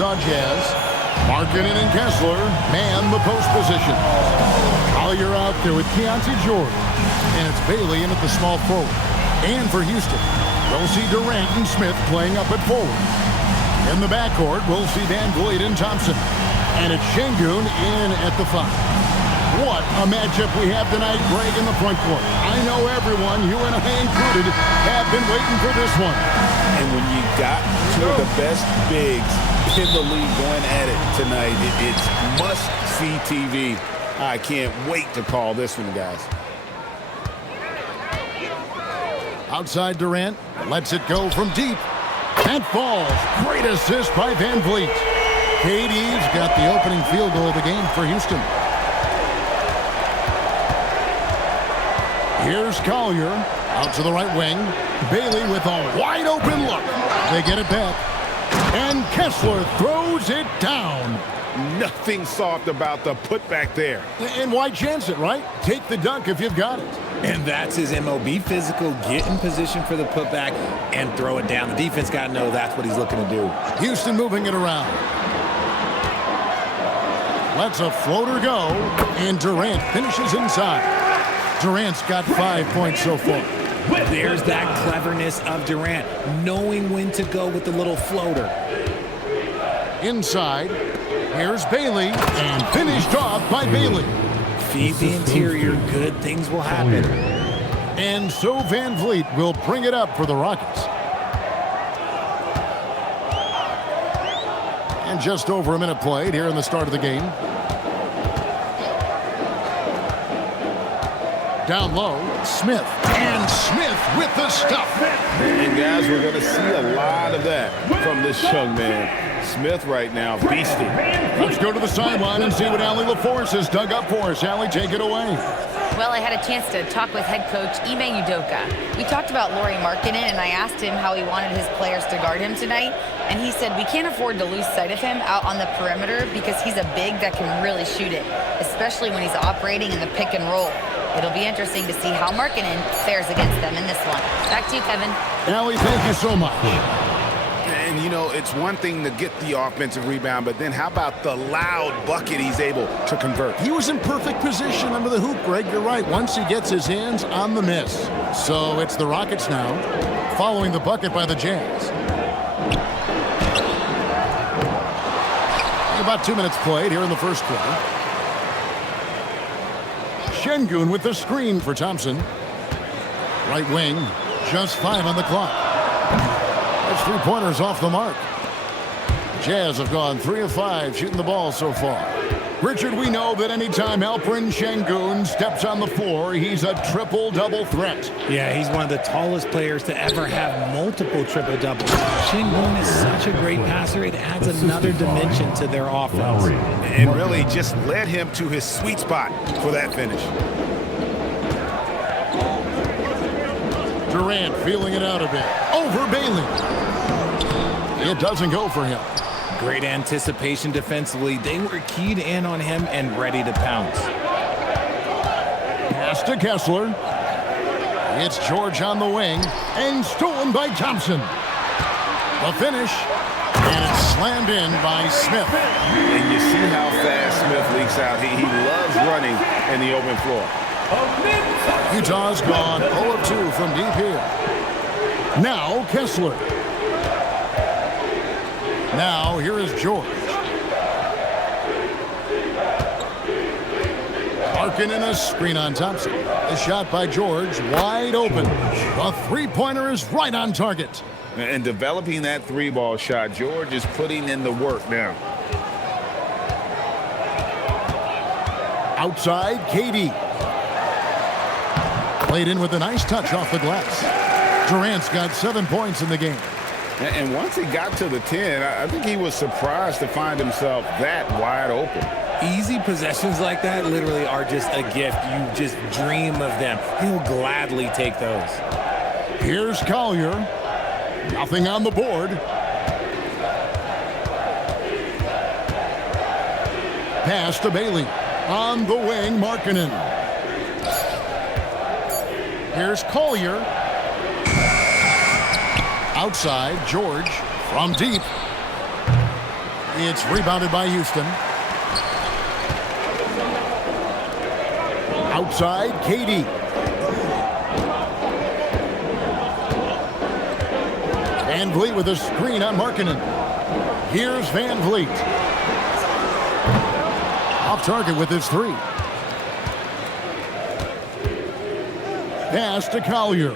Utah Jazz. Markkanen and Kessler man the post position. Collier out there with Keyonte George. And it's Bailey in at the small forward. And for Houston, we'll see Durant and Smith playing up at forward. In the backcourt, we'll see Van Vliet and Thompson. And it's Şengün in at the 5. What a matchup we have tonight, Greg, in the front court. I know everyone, you and I included, have been waiting for this one. And when you got two of the best bigs in the league going at it tonight, it's must-see TV. I can't wait to call this one, guys. Outside Durant, lets it go from deep. And falls. Great assist by Van Vliet. KD's got the opening field goal of the game for Houston. Here's Collier out to the right wing. Bailey with a wide open look. They get it back. And Kessler throws it down. Nothing soft about the putback there. And why chance it, right? Take the dunk if you've got it. And that's his MO. Be physical, get in position for the putback, and throw it down. The defense got to know that's what he's looking to do. Houston moving it around. Lets a floater go, and Durant finishes inside. Durant's got 5 points so far. There's that cleverness of Durant, knowing when to go with the little floater. Inside, here's Bailey, and finished off by Bailey. Feed the interior, good things will happen. And so Van Vliet will bring it up for the Rockets. And just over a minute played here in the start of the game. Down low, Smith. And Smith with the stuff. And guys, we're going to see a lot of that from this young man. Smith right now, beasting. Let's go to the sideline and see what Allie LaForce has dug up for us. Allie, take it away. Well, I had a chance to talk with head coach Ime Udoka. We talked about Lauri Markkanen, and I asked him how he wanted his players to guard him tonight. And he said we can't afford to lose sight of him out on the perimeter because he's a big that can really shoot it, especially when he's operating in the pick and roll. It'll be interesting to see how Markkanen fares against them in this one. Back to you, Kevin. Allie, thank you so much. And, you know, it's one thing to get the offensive rebound, but then how about the loud bucket he's able to convert? He was in perfect position under the hoop, Greg. You're right. Once he gets his hands on the miss. So it's the Rockets now, following the bucket by the Jazz. About 2 minutes played here in the first quarter. Şengün with the screen for Thompson. Right wing, just 5 on the clock. That's 3-pointers off the mark. The Jazz have gone 3 of 5 shooting the ball so far. Richard, we know that anytime Alperen Şengün steps on the floor, he's a triple-double threat. Yeah, he's one of the tallest players to ever have multiple triple-doubles. Şengün is such a great passer, it adds another dimension to their offense. And really just led him to his sweet spot for that finish. Durant feeling it out a bit. Over Bailey. It doesn't go for him. Great anticipation defensively. They were keyed in on him and ready to pounce. Pass to Kessler. It's George on the wing. And stolen by Thompson. The finish. And it's slammed in by Smith. And you see how fast Smith leaks out. He loves running in the open floor. Utah's gone 0 of 2 from deep here. Now Kessler. Now here is George. Markkanen a screen on Thompson. The shot by George wide open. The three-pointer is right on target. And developing that three-ball shot, George is putting in the work now. Outside, KD. Played in with a nice touch off the glass. Durant's got 7 points in the game. And once he got to the 10, I think he was surprised to find himself that wide open. Easy possessions like that literally are just a gift. You just dream of them. He'll gladly take those. Here's Collier. Nothing on the board. Pass to Bailey. On the wing, Markkanen. Here's Collier. Outside, George from deep. It's rebounded by Houston. Outside, KD. Van Vliet with a screen on Markkanen. Here's Van Vliet. Off target with his three. Pass to Collier.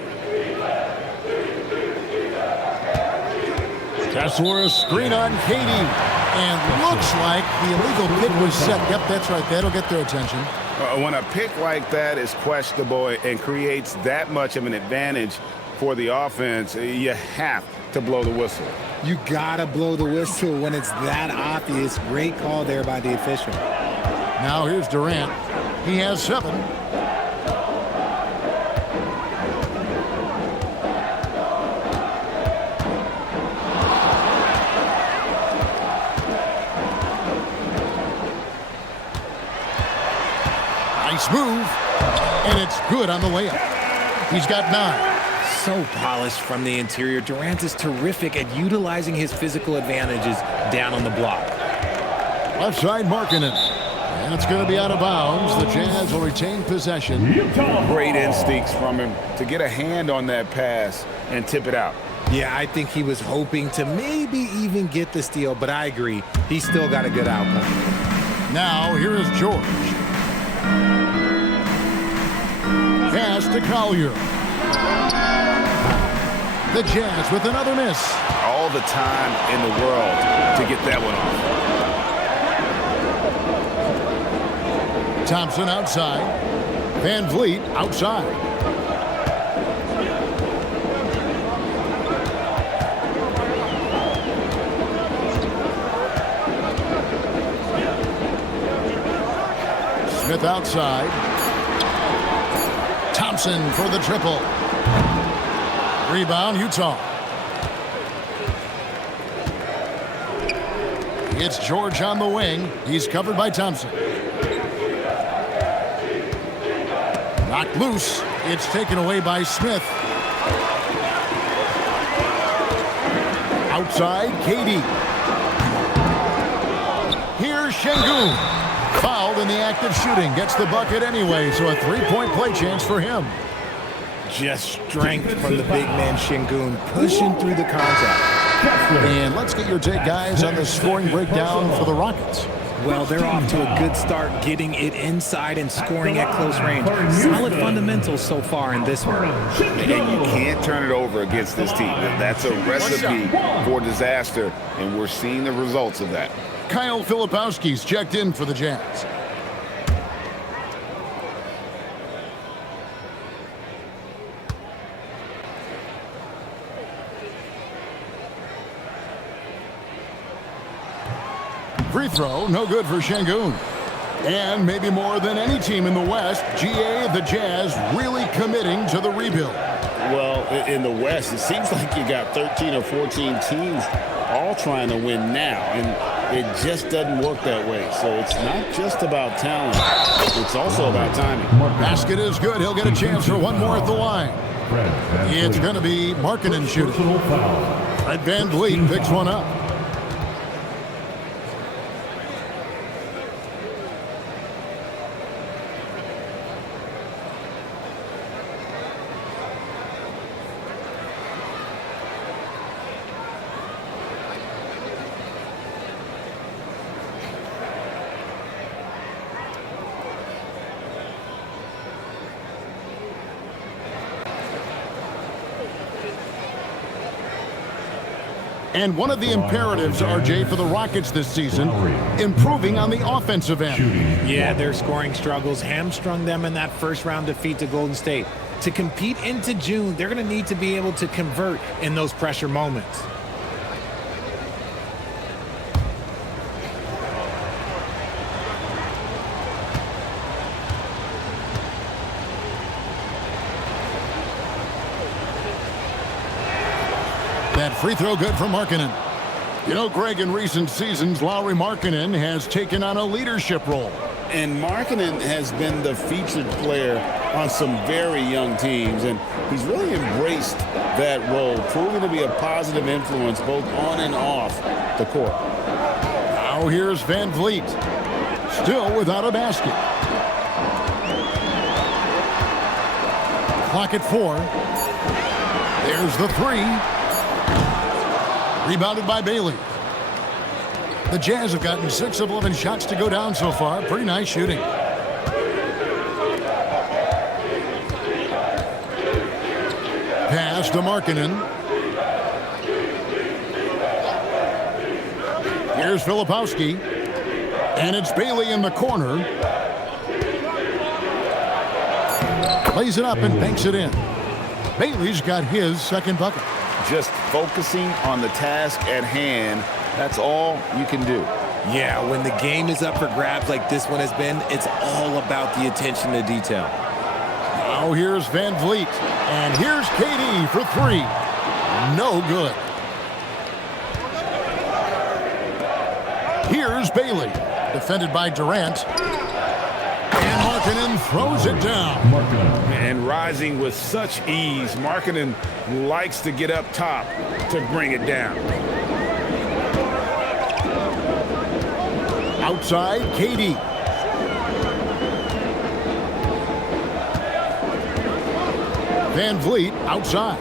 Kessler, a screen on KD. And looks like the illegal pick was set. Yep, that's right. That'll get their attention. When a pick like that is questionable and creates that much of an advantage for the offense, you have to blow the whistle. You gotta blow the whistle when it's that obvious. Great call there by the official. Now here's Durant. He has 7. Nice move, and it's good on the layup. He's got 9. So polished from the interior. Durant is terrific at utilizing his physical advantages down on the block. Left side, Markkanen. And it's going to be out of bounds. The Jazz will retain possession. Great instincts from him to get a hand on that pass and tip it out. Yeah, I think he was hoping to maybe even get the steal, but I agree. He's still got a good outcome. Now, here is George. Pass to Collier. The Jazz with another miss. All the time in the world to get that one off. Thompson outside. Van Vliet outside. Smith outside. Thompson for the triple. Rebound, Utah. It's George on the wing. He's covered by Thompson. Knocked loose. It's taken away by Smith. Outside, KD. Here's Şengün. Fouled in the act of shooting. Gets the bucket anyway, so a 3-point play chance for him. Just strength from the big man Şengün, pushing through the contact. And let's get your take, guys, on the scoring breakdown for the Rockets. Well, they're off to a good start, getting it inside and scoring at close range. Solid fundamentals so far in this one. And you can't turn it over against this team. That's a recipe for disaster, and we're seeing the results of that. Kyle Filipowski's checked in for the Jazz. Free throw, no good for Şengün. And maybe more than any team in the West, GA, the Jazz, really committing to the rebuild. Well, in the West, it seems like you got 13 or 14 teams all trying to win now, and it just doesn't work that way. So it's not just about talent. It's also about timing. Basket is good. He'll get a chance for one more at the line. It's going to be Markkanen shooting. Fred Van Vliet picks one up. And one of the imperatives, RJ, for the Rockets this season, improving on the offensive end. Yeah, their scoring struggles hamstrung them in that first-round defeat to Golden State. To compete into June, they're going to need to be able to convert in those pressure moments. That free throw good for Markkanen. You know, Greg, in recent seasons, Lauri Markkanen has taken on a leadership role. And Markkanen has been the featured player on some very young teams, and he's really embraced that role, proving to be a positive influence both on and off the court. Now here's Van Vliet. Still without a basket. Clock at 4. There's the 3. Rebounded by Bailey. The Jazz have gotten 6 of 11 shots to go down so far. Pretty nice shooting. Pass to Markkanen. Here's Filipowski. And it's Bailey in the corner. Plays it up and banks it in. Bailey's got his second bucket. Just focusing on the task at hand. That's all you can do. Yeah, when the game is up for grabs like this one has been, it's all about the attention to detail. Now here's Van Vliet. And here's KD for 3. No good. Here's Bailey. Defended by Durant. And Markkanen throws it down. And rising with such ease, Markkanen likes to get up top to bring it down. Outside, KD. Van Vliet outside.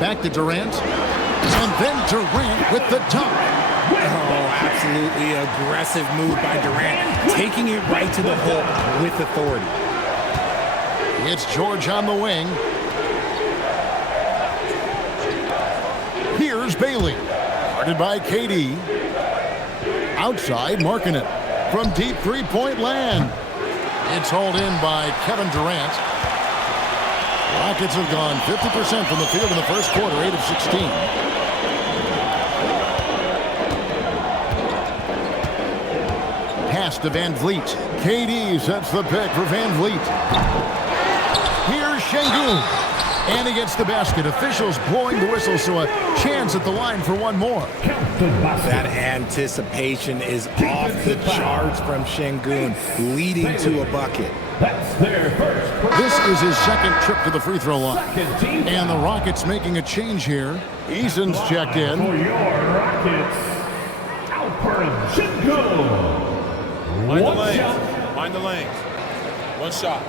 Back to Durant. And then Durant with the top. Oh, absolutely aggressive move by Durant, taking it right to the hole with authority. It's George on the wing. Here's Bailey. Guarded by KD. Outside, Markkanen. From deep three-point land. It's hauled in by Kevin Durant. Rockets have gone 50% from the field in the first quarter, 8 of 16. Pass to Van Vliet. KD sets the pick for Van Vliet. Here's Şengün. And he gets the basket. Officials blowing the whistle, so a chance at the line for one more. That anticipation is off the charts from Şengün, leading to a bucket. This is his second trip to the free throw line. And the Rockets making a change here. Eason's checked in. For your Rockets, Alperen Şengün. Mind the lanes. Mind the lanes. One shot.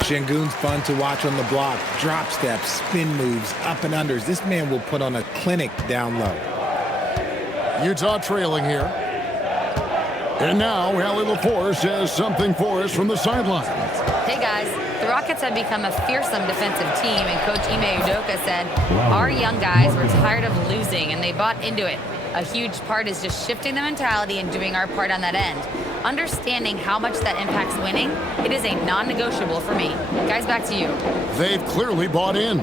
Şengün's fun to watch on the block. Drop steps, spin moves, up and unders. This man will put on a clinic down low. Utah trailing here. And now Allie Lepore says something for us from the sideline. Hey guys, the Rockets have become a fearsome defensive team, and Coach Ime Udoka said, our young guys were tired of losing and they bought into it. A huge part is just shifting the mentality and doing our part on that end. Understanding how much that impacts winning, it is a non-negotiable for me. Guys, back to you. They've clearly bought in.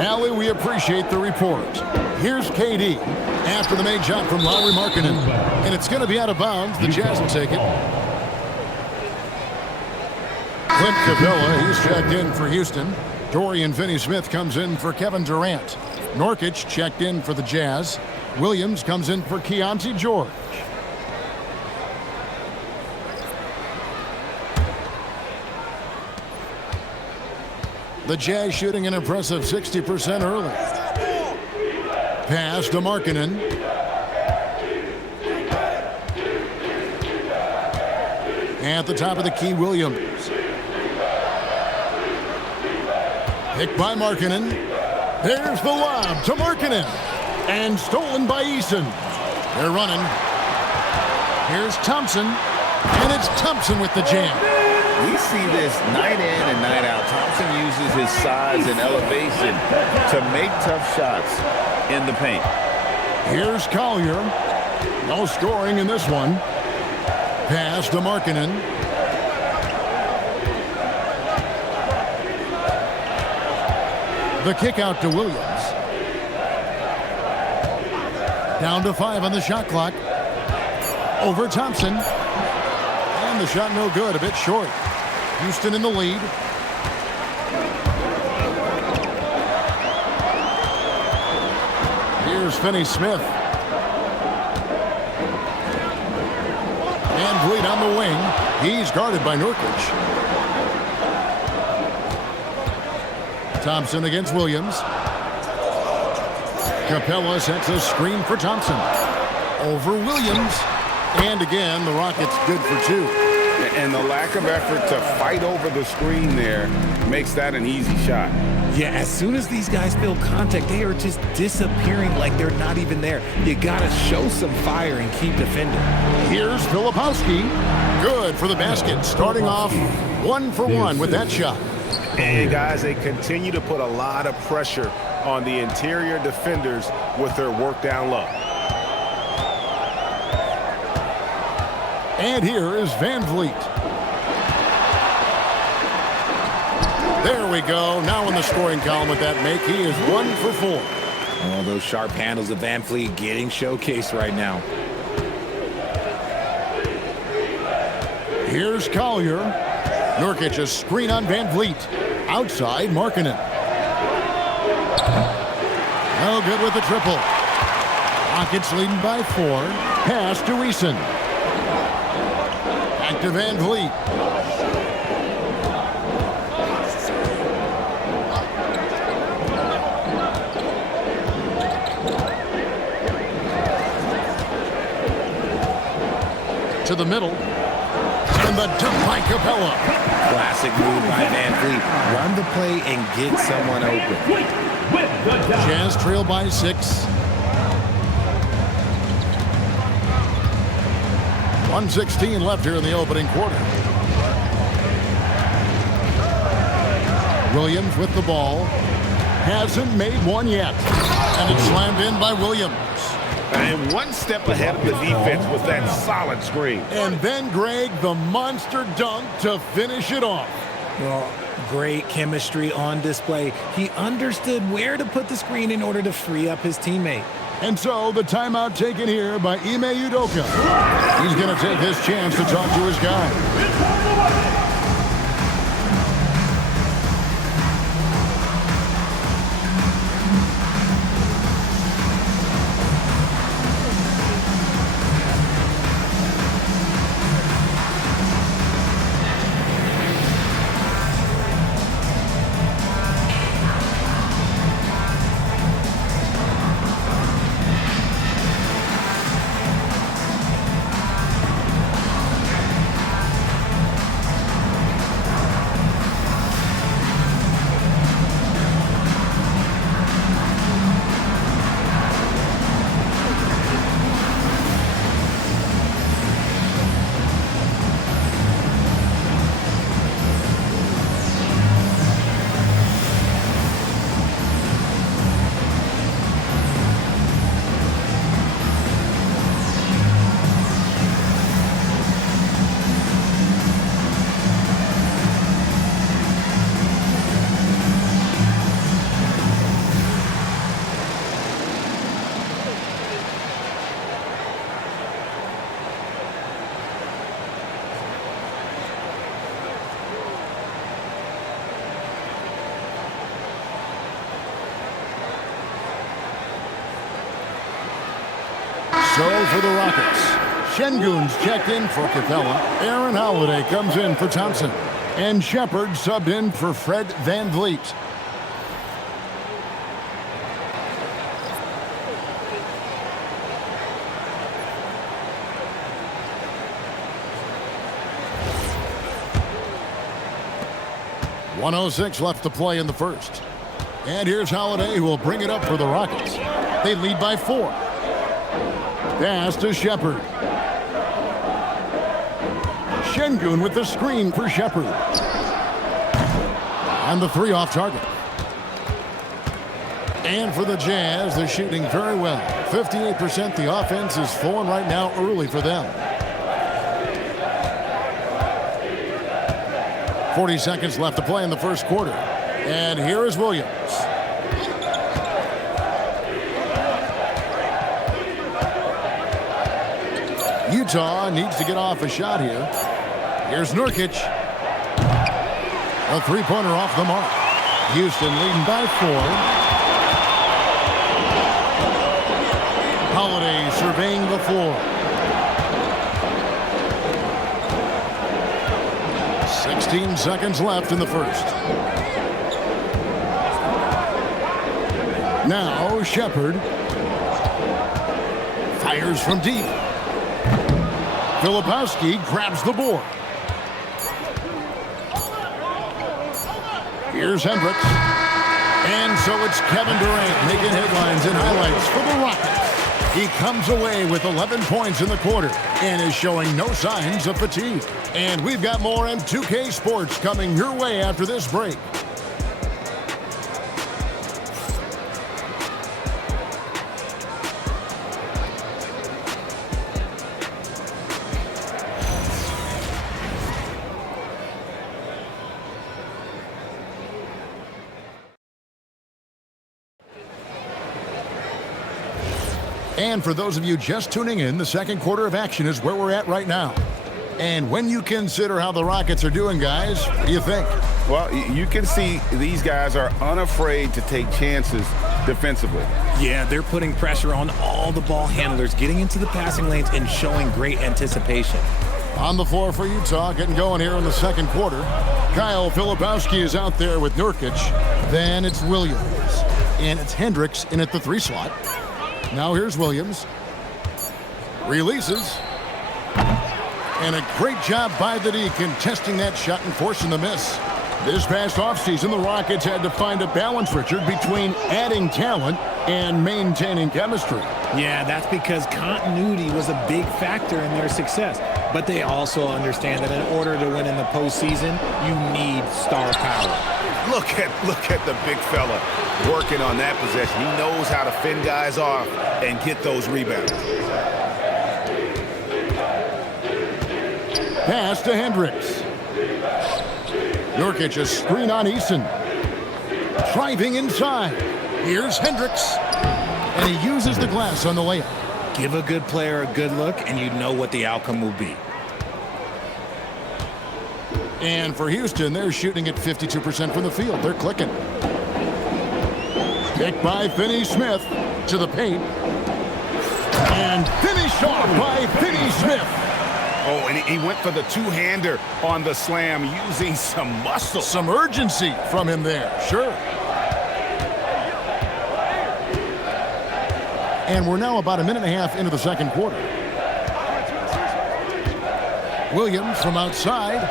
Allie, we appreciate the report. Here's KD after the made shot from Lauri Markkanen. And it's going to be out of bounds. The Jazz will take it. Clint Capella, he's checked in for Houston. Dorian Finney-Smith comes in for Kevin Durant. Nurkic checked in for the Jazz. Williams comes in for Keyonte George. The Jazz shooting an impressive 60% early. Pass to Markkanen. At the top of the key, Williams. Picked by Markkanen. There's the lob to Markkanen. And stolen by Eason. They're running. Here's Thompson. And it's Thompson with the jam. We see this night in and night out. Thompson uses his size and elevation to make tough shots in the paint. Here's Collier. No scoring in this one. Pass to Markkanen. The kick out to Williams. Down to 5 on the shot clock. Over Thompson. And the shot no good, a bit short. Houston in the lead. Here's Finney-Smith. down the wing. He's guarded by Nurkic. Thompson against Williams. Capella sets a screen for Thompson. Over Williams. And again, the Rockets good for two. And the lack of effort to fight over the screen there makes that an easy shot. Yeah, as soon as these guys feel contact, they are just disappearing like they're not even there. You got to show some fire and keep defending. Here's Filipowski. Good for the basket. Starting off 1 for 1 with that shot. And guys, they continue to put a lot of pressure on the interior defenders with their work down low. And here is Van Vliet. There we go. Now in the scoring column with that make, he is 1 for 4. All those sharp handles of Van Vliet getting showcased right now. Here's Collier. Nurkic a screen on Van Vliet. Outside, Markkanen. No good with the triple. Rockets leading by 4. Pass to Eason. Back to Van Vliet. To the middle. And the dunk by Capella. Classic move by Van Vliet. Run the play and get someone open. Jazz trail by 6. 1:16 left here in the opening quarter. Williams with the ball. Hasn't made one yet. And it's slammed in by Williams. And one step ahead of the defense with that solid screen. And then, Greg, the monster dunk to finish it off. Well, great chemistry on display. He understood where to put the screen in order to free up his teammate. And so the timeout taken here by Ime Udoka. He's going to take his chance to talk to his guy. So for the Rockets, Şengün's checked in for Capella. Aaron Holiday comes in for Thompson. And Shepard subbed in for Fred Van Vliet. .106 left to play in the first. And here's Holiday, who will bring it up for the Rockets. They lead by 4. Pass to Shepard. Şengün with the screen for Shepard. And the 3 off target. And for the Jazz, they're shooting very well. 58%. The offense is flowing right now early for them. 40 seconds left to play in the first quarter. And here is Williams. Utah needs to get off a shot here. Here's Nurkic. A three-pointer off the mark. Houston leading by 4. Holiday surveying the floor. 16 seconds left in the first. Now Shepard fires from deep. Filipowski grabs the board. Here's Hendricks. And so it's Kevin Durant making headlines and highlights for the Rockets. He comes away with 11 points in the quarter and is showing no signs of fatigue. And we've got more M2K Sports coming your way after this break. And for those of you just tuning in, the second quarter of action is where we're at right now. And when you consider how the Rockets are doing, guys, what do you think? Well, you can see these guys are unafraid to take chances defensively. Yeah, they're putting pressure on all the ball handlers, getting into the passing lanes and showing great anticipation. On the floor for Utah, getting going here in the second quarter. Kyle Filipowski is out there with Nurkic. Then it's Williams. And it's Hendricks in at the 3 slot. Now here's Williams. Releases. And a great job by the D contesting that shot and forcing the miss. This past offseason, the Rockets had to find a balance, Richard, between adding talent and maintaining chemistry. Yeah, that's because continuity was a big factor in their success. But they also understand that in order to win in the postseason, you need star power. Look at the big fella working on that possession. He knows how to fend guys off and get those rebounds. Pass to Hendricks. Nurkic a screen on Eason. Driving inside. Here's Hendricks. And he uses the glass on the layup. Give a good player a good look, and you know what the outcome will be. And for Houston, they're shooting at 52% from the field. They're clicking. Picked by Finney-Smith to the paint. And finished off by Finney-Smith. Oh, and he went for the two-hander on the slam using some muscle. Some urgency from him there, sure. And we're now about a minute and a half into the second quarter. Williams from outside.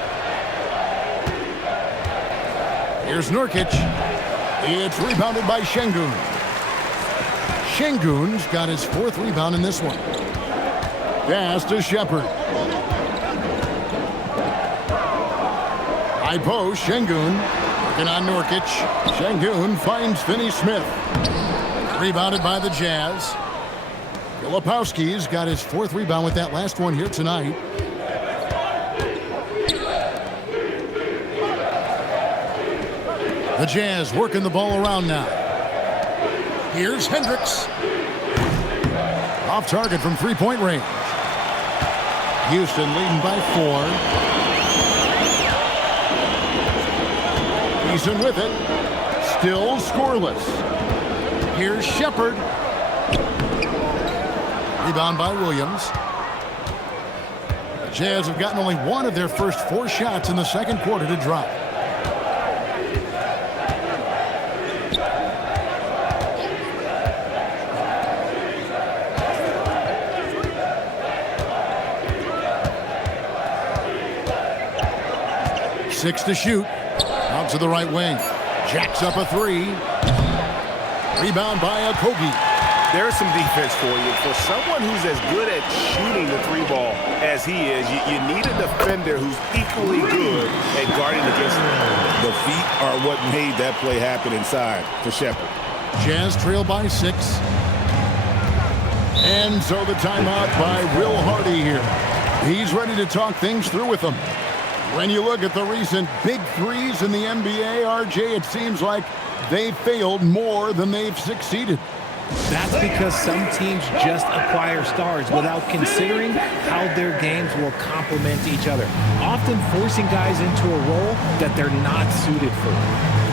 Here's Nurkic. It's rebounded by Şengün. Şengün's got his 4th rebound in this one. Pass to Shepard. High post, Şengün. Working on Nurkic. Şengün finds Finney-Smith. Rebounded by the Jazz. Filipowski's got his 4th rebound with that last one here tonight. The Jazz working the ball around now. Here's Hendricks. Off target from 3-point range. Houston leading by 4. Eason with it. Still scoreless. Here's Shepard. Rebound by Williams. The Jazz have gotten only one of their first 4 shots in the second quarter to drop. Six to shoot. Out to the right wing. Jacks up a 3. Rebound by Okogie. There's some defense for you. For someone who's as good at shooting the 3-ball as he is, you need a defender who's equally good at guarding against him. The feet are what made that play happen inside for Shepard. Jazz trail by 6. And so the timeout by Will Hardy here. He's ready to talk things through with them. When you look at the recent big threes in the NBA, RJ, it seems like they failed more than they've succeeded. That's because some teams just acquire stars without considering how their games will complement each other, often forcing guys into a role that they're not suited for.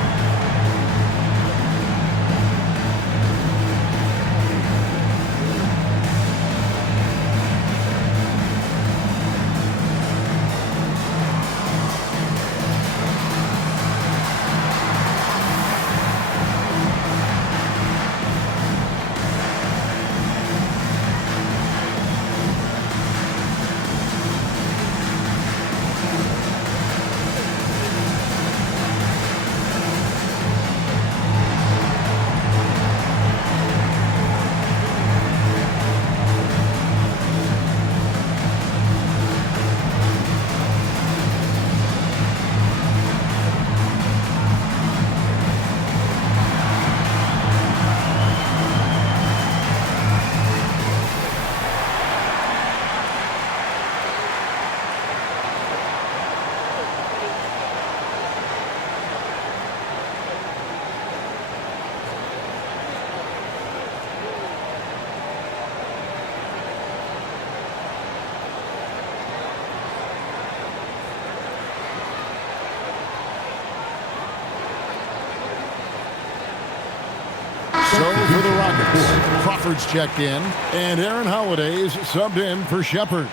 Crawford's checked in, and Aaron Holiday's subbed in for Shepherd.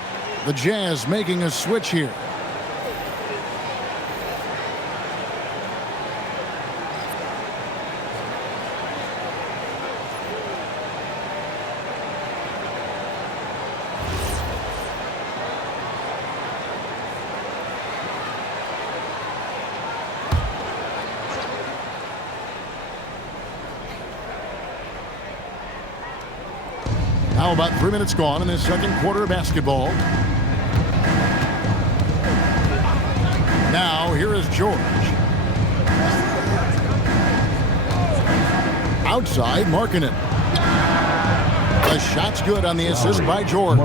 The Jazz making a switch here. Now about 3 minutes gone in this second quarter of basketball. Now here is George. Outside, Markkanen. The shot's good on the assist by George.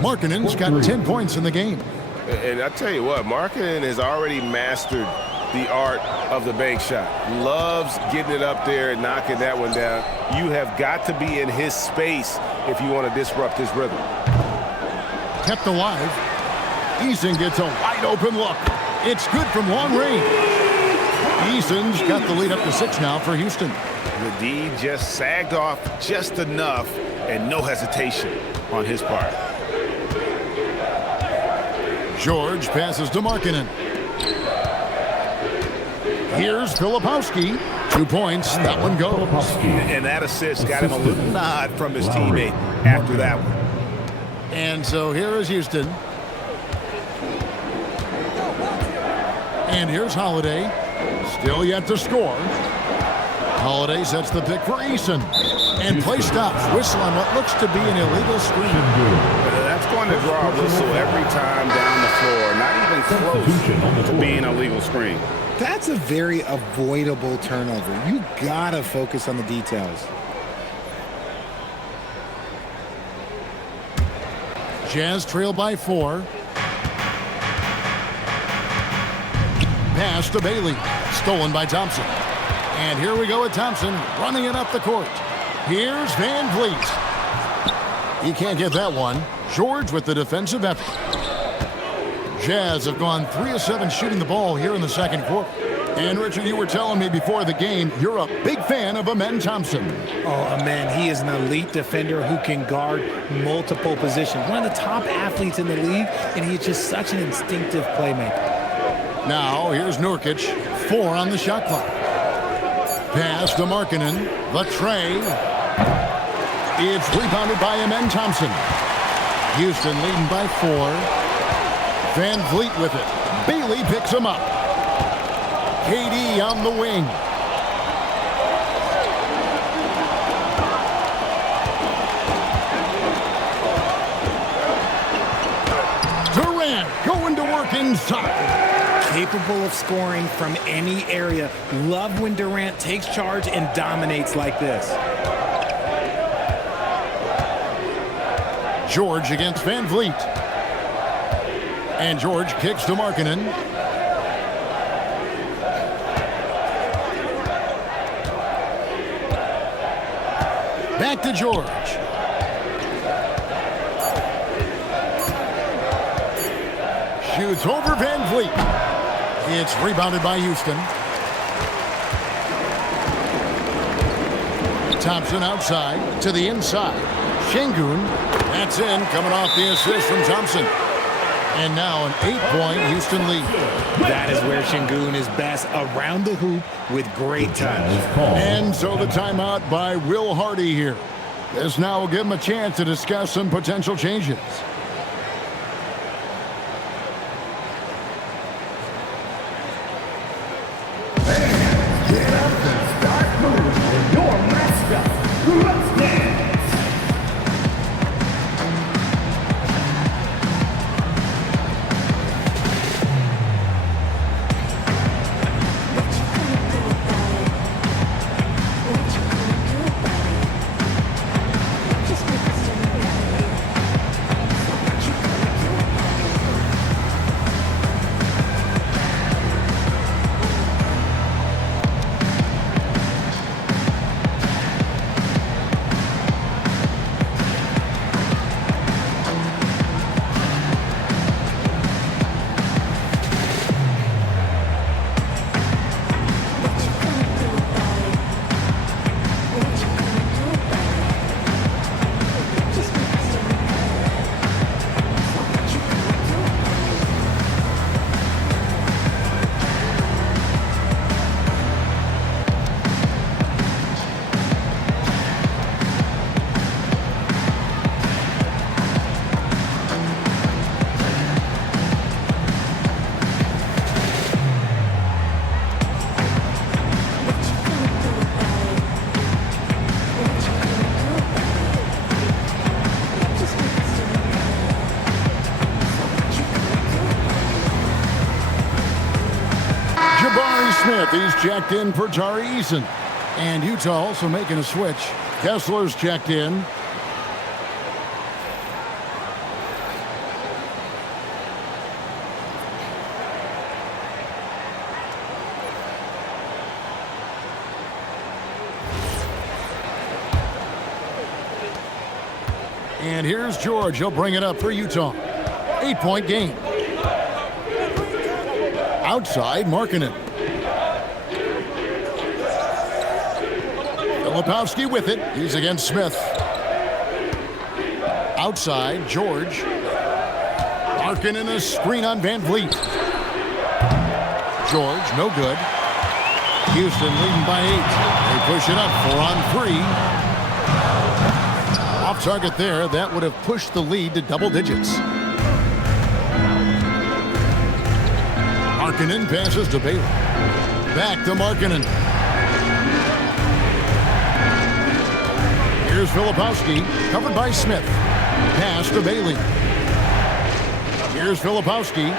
Markkanen's got 10 points in the game. And I tell you what, Markkanen has already mastered the art of the bank shot. Loves getting it up there and knocking that one down. You have got to be in his space if you want to disrupt his rhythm. Kept alive. Eason gets a wide open look. It's good from long range. Eason's got the lead up to 6 now for Houston. The D just sagged off just enough and no hesitation on his part. George passes to Markkanen. Here's Filipowski. 2 points. That one goes. And that assist got him a little nod from his teammate after that one. And so here is Houston. And here's Holiday. Still yet to score. Holiday sets the pick for Eason. And play stops. Whistle on what looks to be an illegal screen. That's going to draw a whistle every time down the floor. Not even close to being a legal screen. That's a very avoidable turnover. You gotta focus on the details. Jazz trail by 4. Pass to Bailey. Stolen by Thompson. And here we go with Thompson running it up the court. Here's Van Vliet. He can't get that one. George with the defensive effort. Jazz have gone 3 of 7 shooting the ball here in the second quarter. And Richard, you were telling me before the game, you're a big fan of Amen Thompson. Oh, Amen, he is an elite defender who can guard multiple positions. One of the top athletes in the league, and he's just such an instinctive playmaker. Now, here's Nurkic, 4 on the shot clock. Pass to Markkanen, the tray. It's rebounded by Amen Thompson. Houston leading by 4. Van Vliet with it. Bailey picks him up. KD on the wing. Durant going to work inside. Capable of scoring from any area. Love when Durant takes charge and dominates like this. George against Van Vliet. And George kicks to Markkanen. Back to George. Shoots over Van Vliet. It's rebounded by Houston. Thompson outside to the inside. Şengün. That's in, coming off the assist from Thompson. And now an 8-point Houston lead. That is where Şengün is best, around the hoop with great touch. And so the timeout by Will Hardy here. This now will give him a chance to discuss some potential changes. Get up and start moving. Your mascot. Let's dance. Jabari Smith, he's checked in for Tari Eason. And Utah also making a switch. Kessler's checked in. And here's George. He'll bring it up for Utah. 8-point game. Outside, Markkanen. Filipowski with it. He's against Smith. Outside, George. Markkanen a screen on Van Vliet. George, no good. Houston leading by 8. They push it up 4 on 3. Off target there. That would have pushed the lead to double digits. Markkanen passes to Bailey. Back to Markkanen. Here's Filipowski, covered by Smith. Pass to Bailey. Here's Filipowski.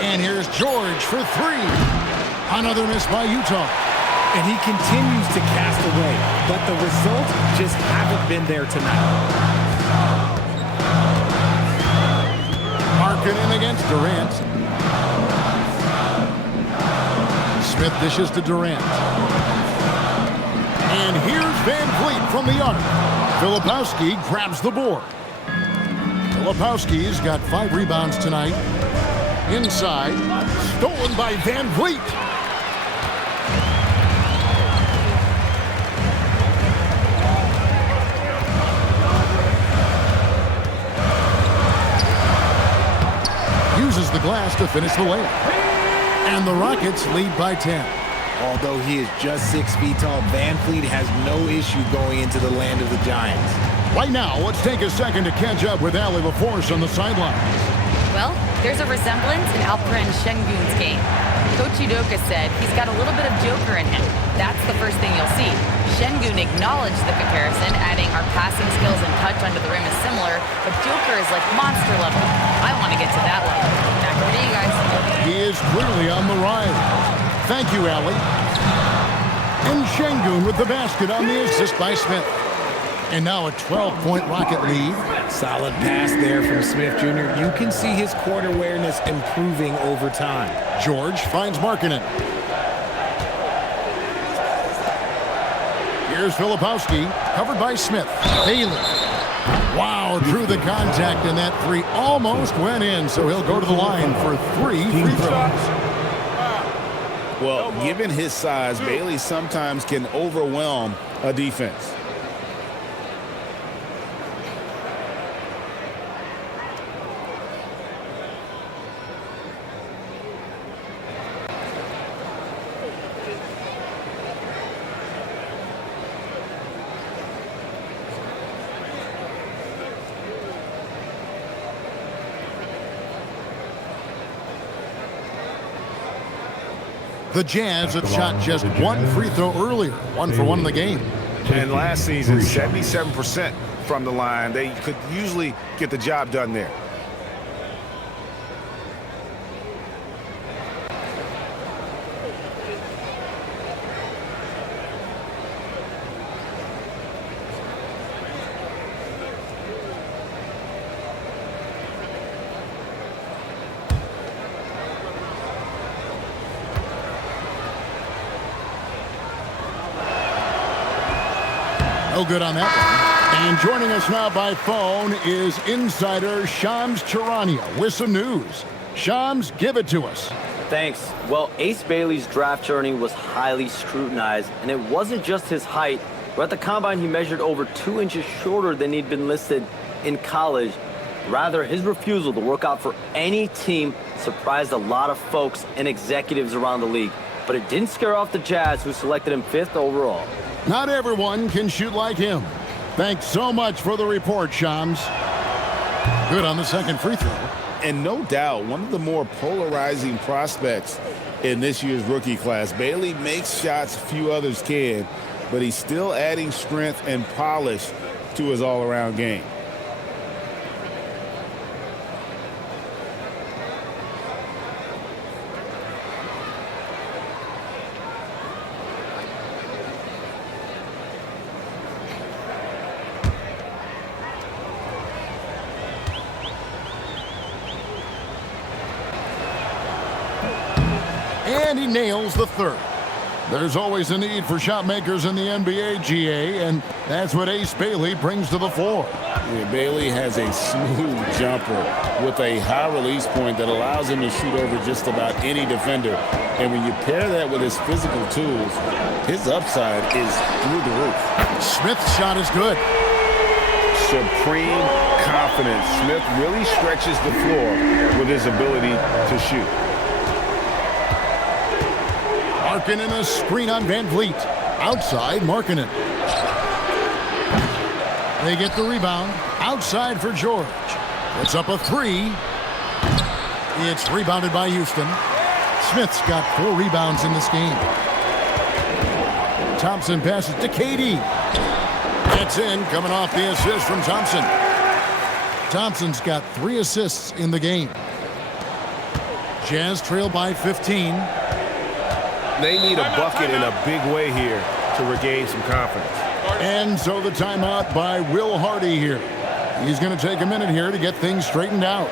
And here's George for 3. Another miss by Utah. And he continues to cast away, but the results just haven't been there tonight. Markkanen against Durant. Smith dishes to Durant. And here's Van Vliet from the arc. Filipowski grabs the board. Filipowski's got 5 rebounds tonight. Inside, stolen by Van Vliet. Uses the glass to finish the layup. And the Rockets lead by 10. Although he is just 6 feet tall, Van Vliet has no issue going into the land of the Giants. Right now, let's take a second to catch up with Allie LaForce on the sidelines. Well, there's a resemblance in Alperen Şengün's game. Coach Udoka said he's got a little bit of Joker in him. That's the first thing you'll see. Şengün acknowledged the comparison, adding our passing skills and touch under the rim is similar, but Joker is like monster level. I want to get to that level. Back over to you guys. He is clearly on the rise. Thank you, Allie. And Şengün with the basket on the assist by Smith. And now a 12-point Rocket lead. Solid pass there from Smith Jr. You can see his court awareness improving over time. George finds Markkanen. Here's Filipowski, covered by Smith. Bailey. Wow, drew the contact, and that 3 almost went in, so he'll go to the line for 3 free throws. Well, given his size, Bailey sometimes can overwhelm a defense. The Jazz have shot just 1 free throw earlier, 1 for 1 in the game. And last season, 77% from the line. They could usually get the job done there. No good on that one. And joining us now by phone is insider Shams Charania with some news. Shams, give it to us. Thanks. Well, Ace Bailey's draft journey was highly scrutinized, and it wasn't just his height. But at the combine, he measured over 2 inches shorter than he'd been listed in college. Rather, his refusal to work out for any team surprised a lot of folks and executives around the league. But it didn't scare off the Jazz, who selected him 5th overall. Not everyone can shoot like him. Thanks so much for the report, Shams. Good on the second free throw. And no doubt, one of the more polarizing prospects in this year's rookie class. Bailey makes shots few others can, but he's still adding strength and polish to his all-around game. And he nails the third. There's always a need for shot makers in the NBA, GA, and that's what Ace Bailey brings to the floor. Yeah, Bailey has a smooth jumper with a high release point that allows him to shoot over just about any defender. And when you pair that with his physical tools, his upside is through the roof. Smith's shot is good. Supreme confidence. Smith really stretches the floor with his ability to shoot. Markkanen a screen on Van Vliet. Outside, Markkanen. They get the rebound. Outside for George. It's up a three. It's rebounded by Houston. Smith's got 4 rebounds in this game. Thompson passes to KD. Gets in, coming off the assist from Thompson. Thompson's got 3 assists in the game. Jazz trail by 15. They need a bucket in a big way here to regain some confidence. And so the timeout by Will Hardy here. He's going to take a minute here to get things straightened out.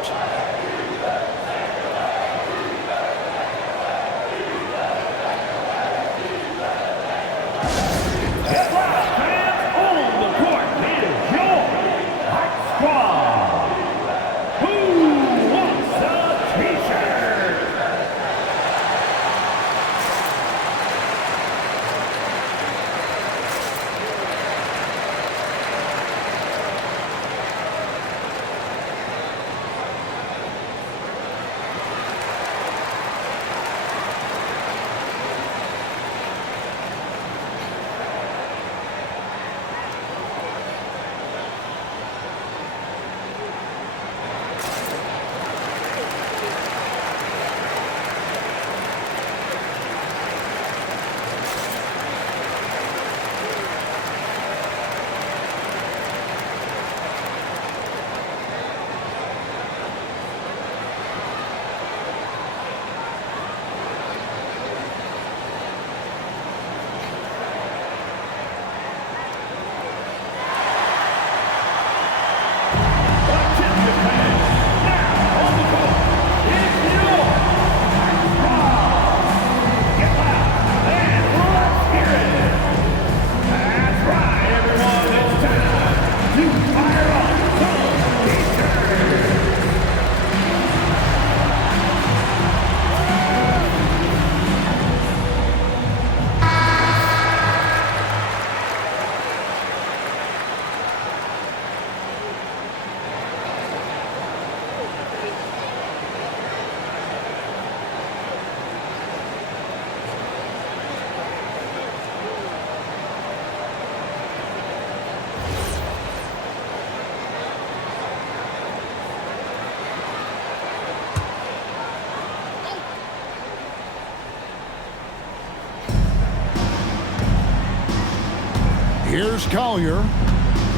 Here's Collier.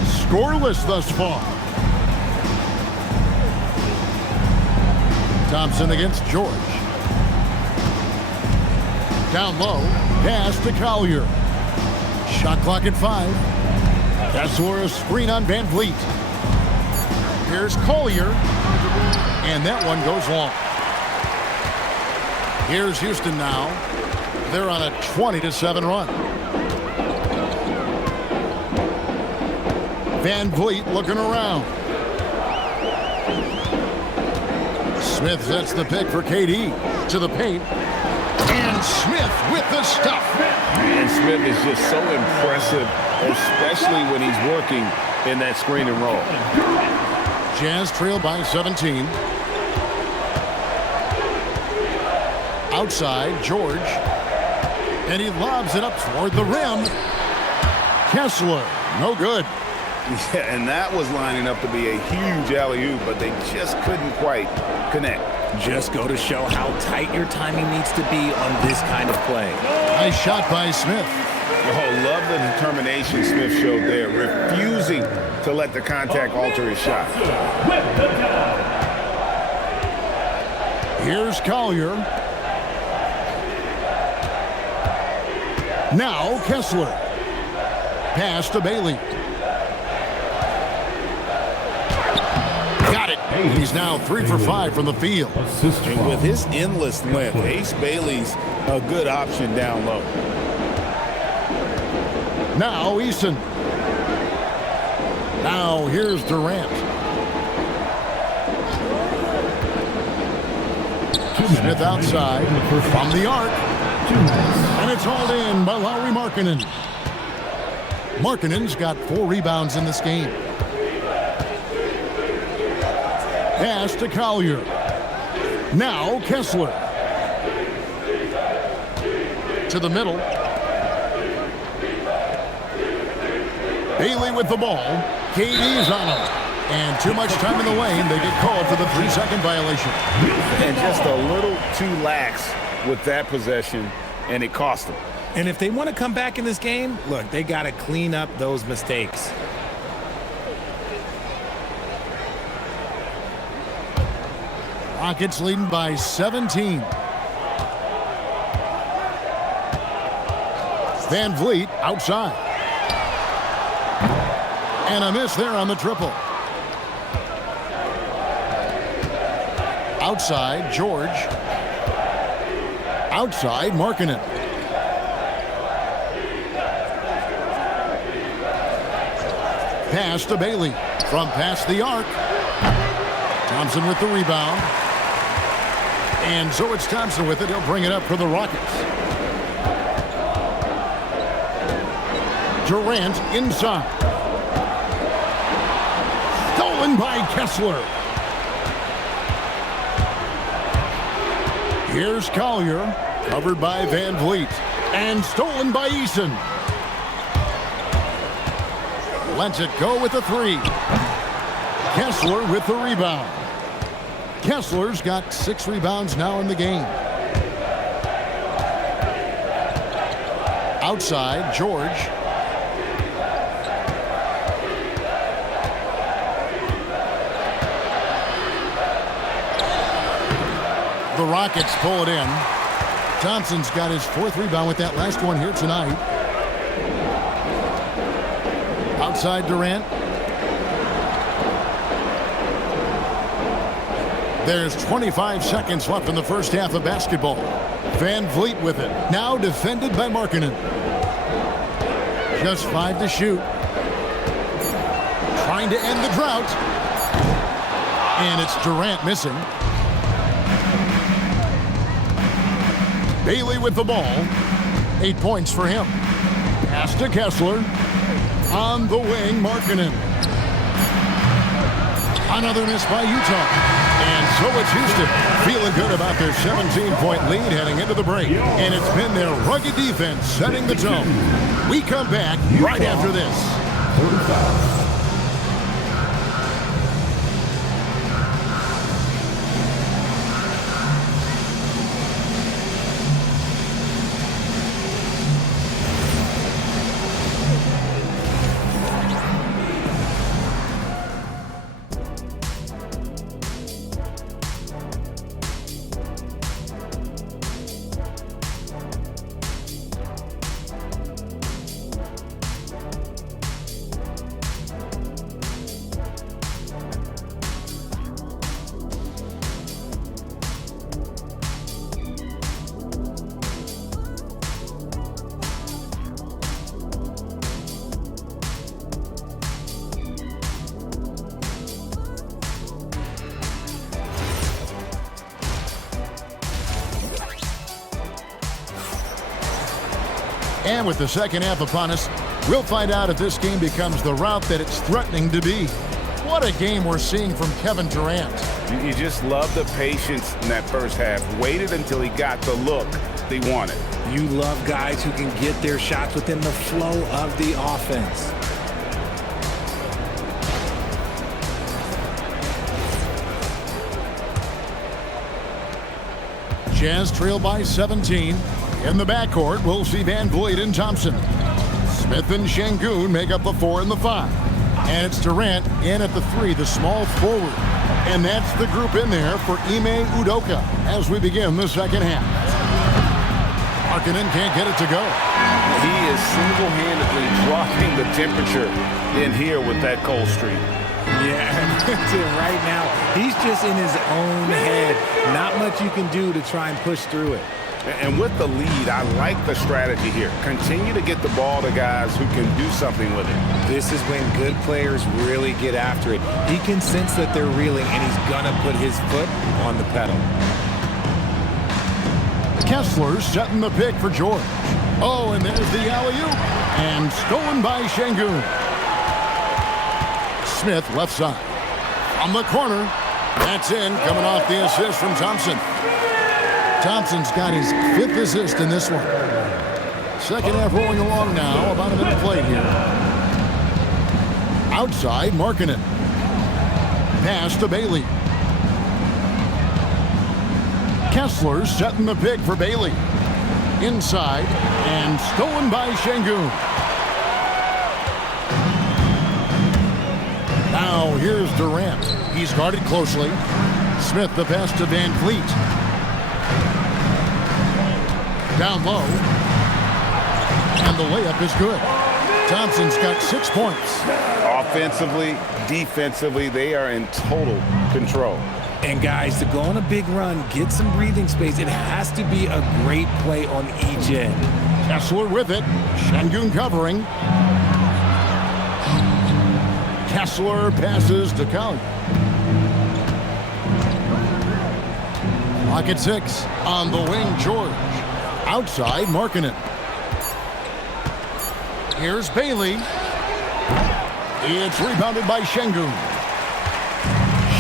Scoreless thus far. Thompson against George. Down low. Pass to Collier. Shot clock at 5. Kessler a screen on Van Vliet. Here's Collier. And that one goes long. Here's Houston now. They're on a 20-7 run. Van Vliet looking around. Smith sets the pick for KD to the paint. And Smith with the stuff. And Smith is just so impressive, especially when he's working in that screen and roll. Jazz trail by 17. Outside, George. And he lobs it up toward the rim. Kessler, no good. Yeah, and that was lining up to be a huge alley-oop, but they just couldn't quite connect. Just go to show how tight your timing needs to be on this kind of play. Nice shot by Smith. Oh, love the determination Smith showed there, refusing to let the contact alter his shot. Here's Collier. Now Kessler. Pass to Bailey. Got it. He's now 3 for 5 from the field. And with his endless length, Ace Bailey's a good option down low. Now Eason. Now here's Durant. Smith outside from the arc. And it's hauled in by Lauri Markkanen. Markkanen's got 4 rebounds in this game. Pass to Collier. Now Kessler. To the middle. Bailey with the ball. KD's on him. And too much time in the lane. They get called for the 3-second violation. And just a little too lax with that possession, and it cost them. And if they want to come back in this game, look, they got to clean up those mistakes. Rockets leading by 17. Van Vliet outside. And a miss there on the triple. Outside, George. Outside, Markkanen. Pass to Bailey from past the arc. Thompson with the rebound. And so it's Thompson with it. He'll bring it up for the Rockets. Durant inside. Stolen by Kessler. Here's Collier, covered by Van Vliet, and stolen by Eason. Lets it go with a 3. Kessler with the rebound. Kessler's got 6 rebounds now in the game. Outside, George. The Rockets pull it in. Thompson's got his 4th rebound with that last one here tonight. Outside Durant. There's 25 seconds left in the first half of basketball. Van Vliet with it. Now defended by Markkanen. Just 5 to shoot. Trying to end the drought. And it's Durant missing. Bailey with the ball. 8 points for him. Pass to Kessler. On the wing, Markkanen. Another miss by Utah. And so it's Houston feeling good about their 17-point lead heading into the break. And it's been their rugged defense setting the tone. We come back right after this. 45. And with the second half upon us, we'll find out if this game becomes the rout that it's threatening to be. What a game we're seeing from Kevin Durant. You just love the patience in that first half. Waited until he got the look they wanted. You love guys who can get their shots within the flow of the offense. Jazz trail by 17. In the backcourt, we'll see Van Vliet and Thompson. Smith and Şengün make up the 4 and the 5. And it's Durant in at the 3, the small forward. And that's the group in there for Ime Udoka as we begin the second half. Markkanen can't get it to go. He is single-handedly dropping the temperature in here with that cold streak. Yeah, that's it right now. He's just in his own head. Not much you can do to try and push through it. And with the lead, I like the strategy here. Continue to get the ball to guys who can do something with it. This is when good players really get after it. He can sense that they're reeling, and he's going to put his foot on the pedal. Kessler setting the pick for George. Oh, and there's the alley-oop. And stolen by Şengün. Smith left side. From the corner. That's in, coming off the assist from Thompson. Thompson's got his 5th assist in this one. Second half rolling along now. About a minute play here. Outside, Markkanen. Pass to Bailey. Kessler setting the pick for Bailey. Inside, and stolen by Şengün. Now here's Durant. He's guarded closely. Smith the pass to Van Fleet. Down low. And the layup is good. Thompson's got 6 points. Offensively, defensively, they are in total control. And guys, to go on a big run, get some breathing space, it has to be a great play on each end. Kessler with it. Şengün covering. Kessler passes to Collier. Clock at 6. On the wing, George. Outside, Markkanen. Here's Bailey. It's rebounded by Şengün.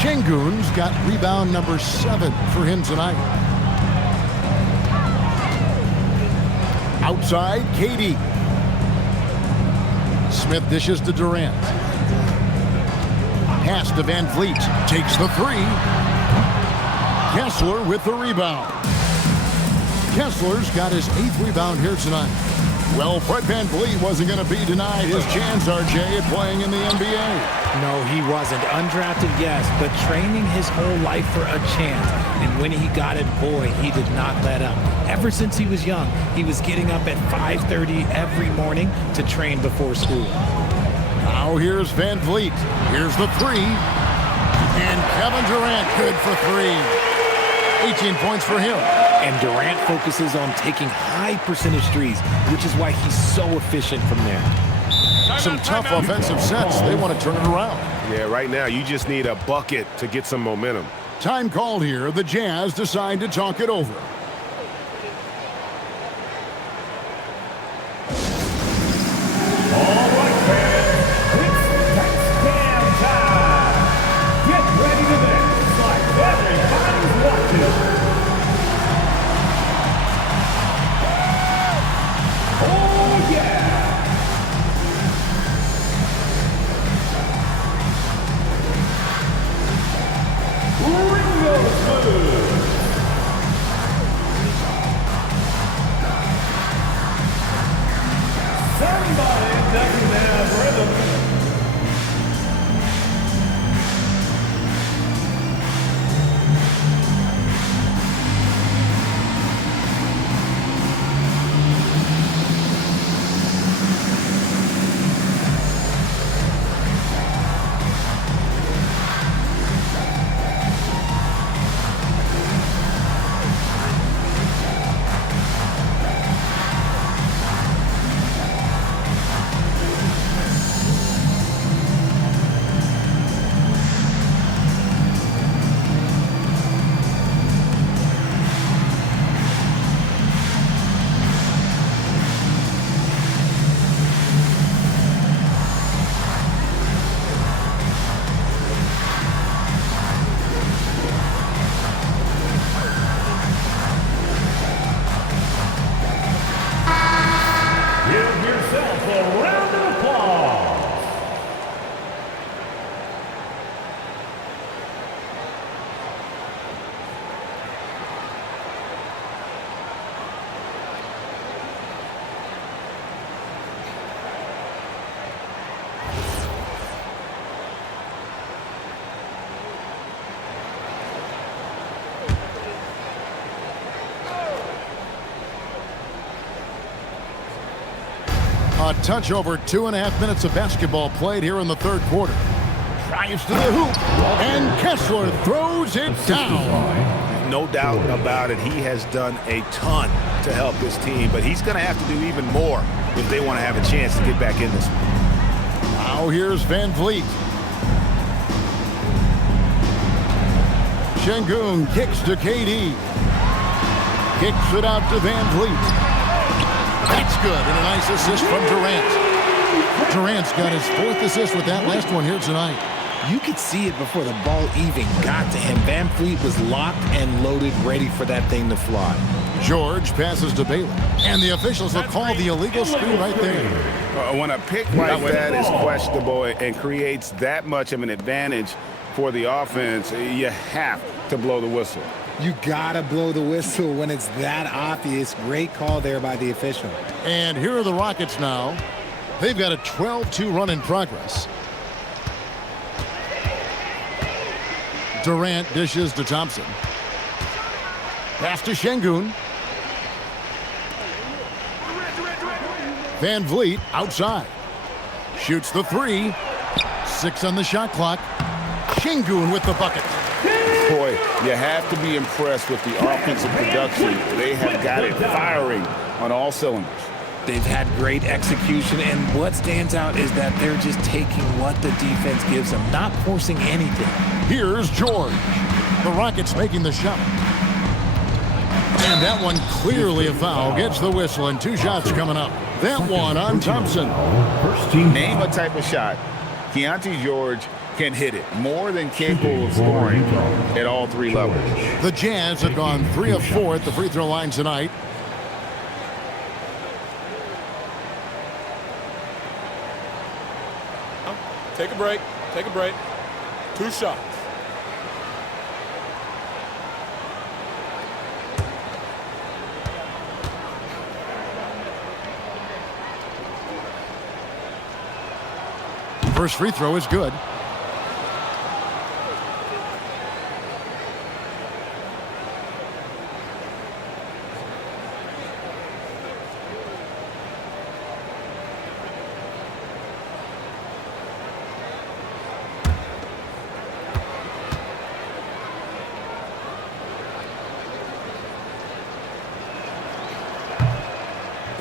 Şengün's got rebound number 7 for him tonight. Outside, KD. Smith dishes to Durant. Pass to Van Fleet. Takes the 3. Kessler with the rebound. Kessler's got his 8th rebound here tonight. Well, Fred VanVleet wasn't going to be denied his chance, RJ, at playing in the NBA. No, he wasn't. Undrafted, yes, but training his whole life for a chance. And when he got it, boy, he did not let up. Ever since he was young, he was getting up at 5:30 every morning to train before school. Now here's VanVleet. Here's the 3. And Kevin Durant good for 3. 18 points for him. And Durant focuses on taking high percentage threes, which is why he's so efficient from there. Some tough offensive sets. They want to turn it around. Yeah, right now you just need a bucket to get some momentum. Time called here. The Jazz decide to talk it over. All right, fans, it's touchdown time. Get ready to dance like everybody's watching. Oh, yeah. Ringo Smooth. Somebody doesn't have rhythm. Give yourself a round of applause. A touch over 2.5 minutes of basketball played here in the third quarter. Drives to the hoop, and Kessler throws it down. No doubt about it, he has done a ton to help this team, but he's going to have to do even more if they want to have a chance to get back in this one. Now here's Van Vliet. Şengün kicks to KD. Kicks it out to Van Vliet. That's good, and a nice assist from Durant. Durant's got his 4th assist with that last one here tonight. You could see it before the ball even got to him. Van Vliet was locked and loaded, ready for that thing to fly. George passes to Bailey, and the officials will call the illegal screen right there. When a pick like that is questionable and creates that much of an advantage for the offense, you have to blow the whistle. You gotta blow the whistle when it's that obvious. Great call there by the official. And here are the Rockets now. They've got a 12-2 run in progress. Durant dishes to Thompson. Pass to Şengün. Van Vliet outside. Shoots the 3. 6 on the shot clock. Şengün with the bucket. Boy, you have to be impressed with the offensive production. They have got it firing on all cylinders. They've had great execution, and what stands out is that they're just taking what the defense gives them, not forcing anything. Here's George. The Rockets making the shot. And that one clearly a foul. Gets the whistle, and 2 shots coming up. That one on Thompson. Name a type of shot Keyonte George can hit it. More than capable of scoring at all 3 levels. The Jazz have gone 3 of 4 at the free throw line tonight. Take a break. Take a break. 2 shots. First free throw is good.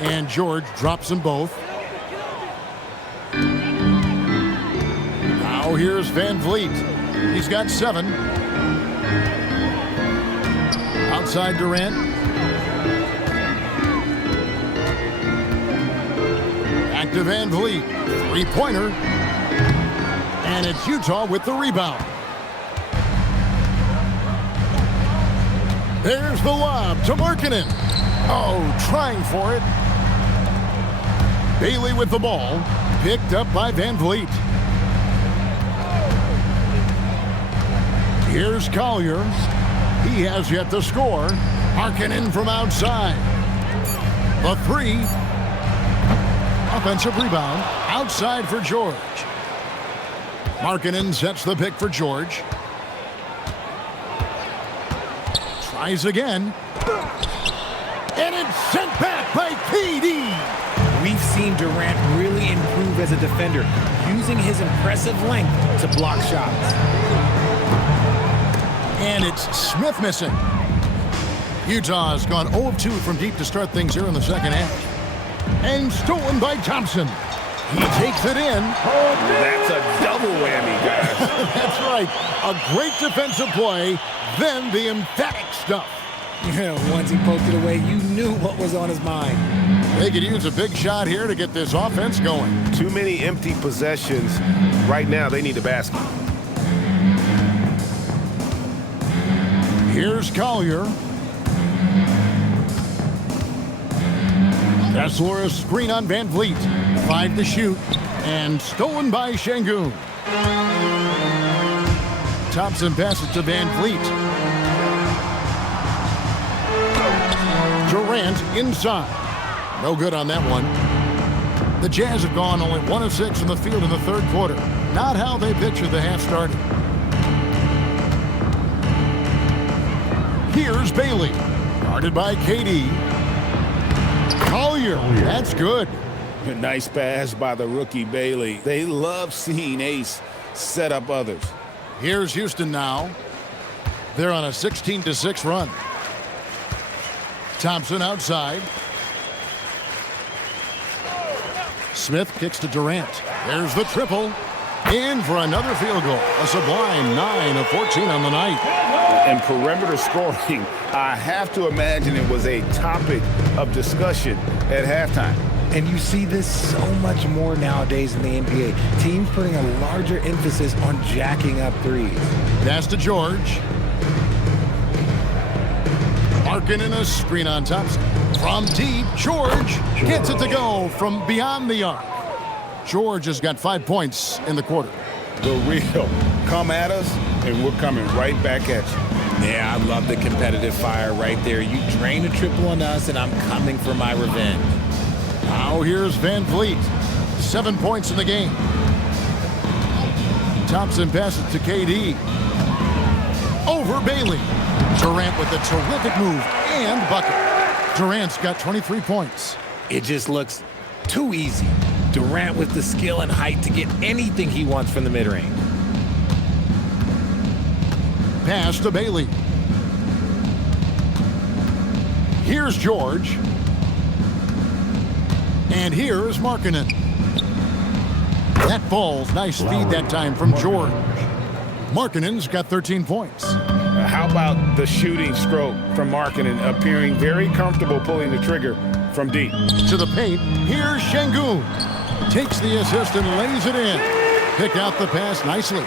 And George drops them both. Now here's Van Vliet. He's got 7. Outside Durant. Back to Van Vliet. 3-pointer. And it's Utah with the rebound. There's the lob to Markkanen. Oh, trying for it. Bailey with the ball. Picked up by Van Vliet. Here's Collier. He has yet to score. Markkanen from outside. The 3. Offensive rebound. Outside for George. Markkanen sets the pick for George. Tries again. And it's sent back by KD. We've seen Durant really improve as a defender, using his impressive length to block shots. And it's Smith missing. Utah's gone 0 of 2 from deep to start things here in the second half. And stolen by Thompson. He takes it in. That's a double whammy, guys. That's right. A great defensive play, then the emphatic stuff. Once he poked it away, you knew what was on his mind. They could use a big shot here to get this offense going. Too many empty possessions. Right now, they need a basket. Here's Collier. Kessler, a screen on Van Vliet. 5 to shoot. And stolen by Şengün. Thompson passes to Van Vliet. Durant inside. No good on that one. The Jazz have gone only 1 of 6 in the field in the 3rd quarter. Not how they pictured the half started. Here's Bailey. Guarded by KD. Collier. That's good. A nice pass by the rookie Bailey. They love seeing Ace set up others. Here's Houston now. They're on a 16-6 run. Thompson outside. Smith kicks to Durant. There's the triple. In for another field goal. A sublime 9 of 14 on the night. And perimeter scoring, I have to imagine it was a topic of discussion at halftime. And you see this so much more nowadays in the NBA. Teams putting a larger emphasis on jacking up threes. Pass to George. Markkanen in a screen on Thompson. From deep, George gets it to go from beyond the arc. George has got 5 points in the quarter. The real come at us, and we're coming right back at you. Yeah, I love the competitive fire right there. You drain a triple on us, and I'm coming for my revenge. Now here's Van Vliet. 7 points in the game. Thompson passes to KD. Over Bailey. Durant with a terrific move and bucket. Durant's got 23 points. It just looks too easy. Durant with the skill and height to get anything he wants from the mid-range. Pass to Bailey. Here's George. And here's Markkanen. That falls. Nice feed that time from George. Markkanen's got 13 points. How about the shooting stroke from Markkanen, appearing very comfortable pulling the trigger from deep. To the paint. Here's Şengün. Takes the assist and lays it in. Pick out the pass nicely.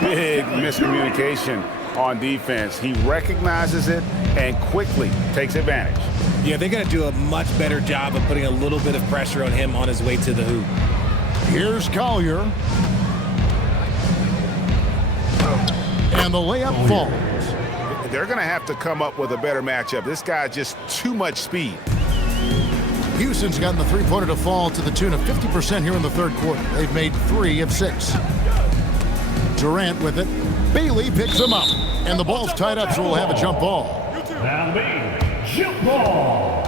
Big miscommunication on defense. He recognizes it and quickly takes advantage. Yeah, they're going to do a much better job of putting a little bit of pressure on him on his way to the hoop. Here's Collier. And the layup falls. They're going to have to come up with a better matchup. This guy just too much speed. Houston's gotten the three-pointer to fall to the tune of 50% here in the third quarter. They've made 3 of 6. Durant with it. Bailey picks him up. And the ball's tied up, so we'll have a jump ball. That'll be jump ball.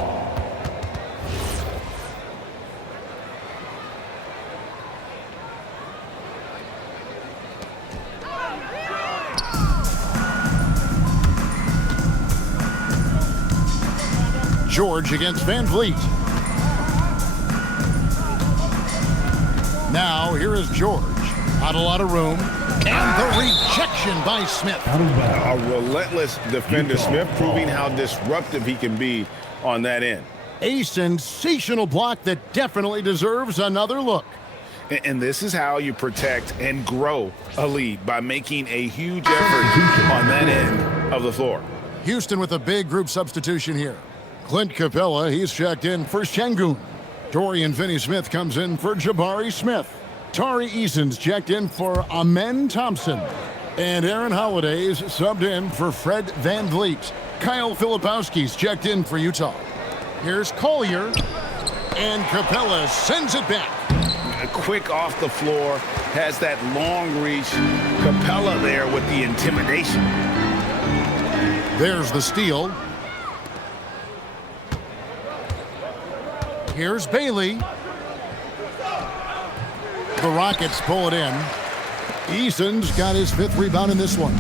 George against Van Vliet. Now, here is George. Not a lot of room. And the rejection by Smith. A relentless defender, Smith, proving how disruptive he can be on that end. A sensational block that definitely deserves another look. And this is how you protect and grow a lead, by making a huge effort on that end of the floor. Houston with a big group substitution here. Clint Capella, he's checked in for Şengün. Dorian Finney-Smith comes in for Jabari Smith. Tari Eason's checked in for Amen Thompson. And Aaron Holiday's subbed in for Fred Van Vliet. Kyle Filipowski's checked in for Utah. Here's Collier. And Capella sends it back. Quick off the floor, has that long reach. Capella there with the intimidation. There's the steal. Here's Bailey. The Rockets pull it in. Eason's got his 5th rebound in this one.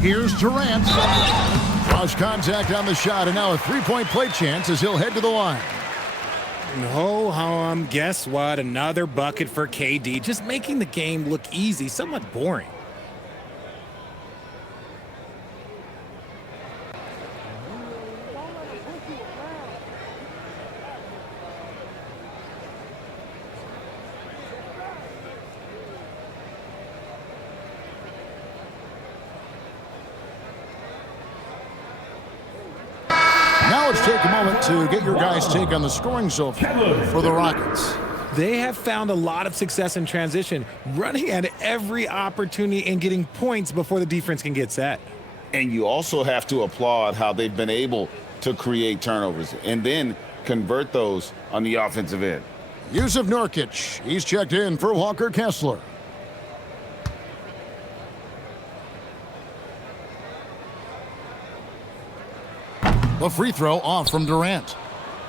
Here's Durant. Cross contact on the shot, and now a three-point play chance as he'll head to the line. Ho-hum, guess what? Another bucket for KD. Just making the game look easy, somewhat boring. Now let's take a moment to get your guys' take on the scoring so far for the Rockets. They have found a lot of success in transition, running at every opportunity and getting points before the defense can get set. And you also have to applaud how they've been able to create turnovers and then convert those on the offensive end. Yusuf Nurkic, he's checked in for Walker Kessler. The free throw off from Durant.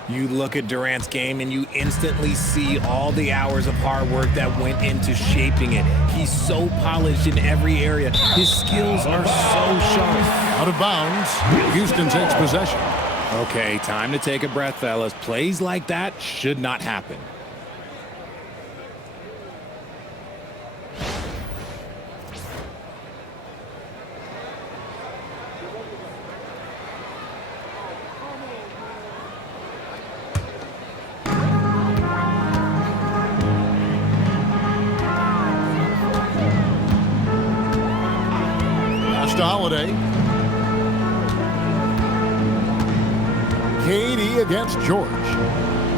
You look at Durant's game and you instantly see all the hours of hard work that went into shaping it. He's so polished in every area. His skills are so sharp. Out of bounds. Houston takes possession. Okay, time to take a breath, fellas. Plays like that should not happen. To Holiday. KD against George.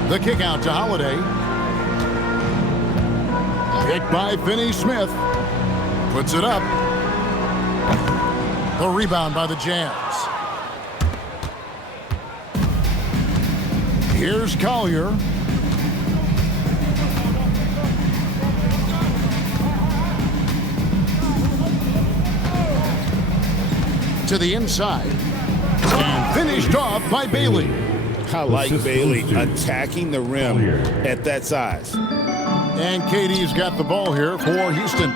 The kick out to Holiday. Picked by Finney-Smith. Puts it up. The rebound by the Jazz. Here's Collier. To the inside. And finished off by Bailey. I like Bailey attacking the rim at that size. And KD's got the ball here for Houston.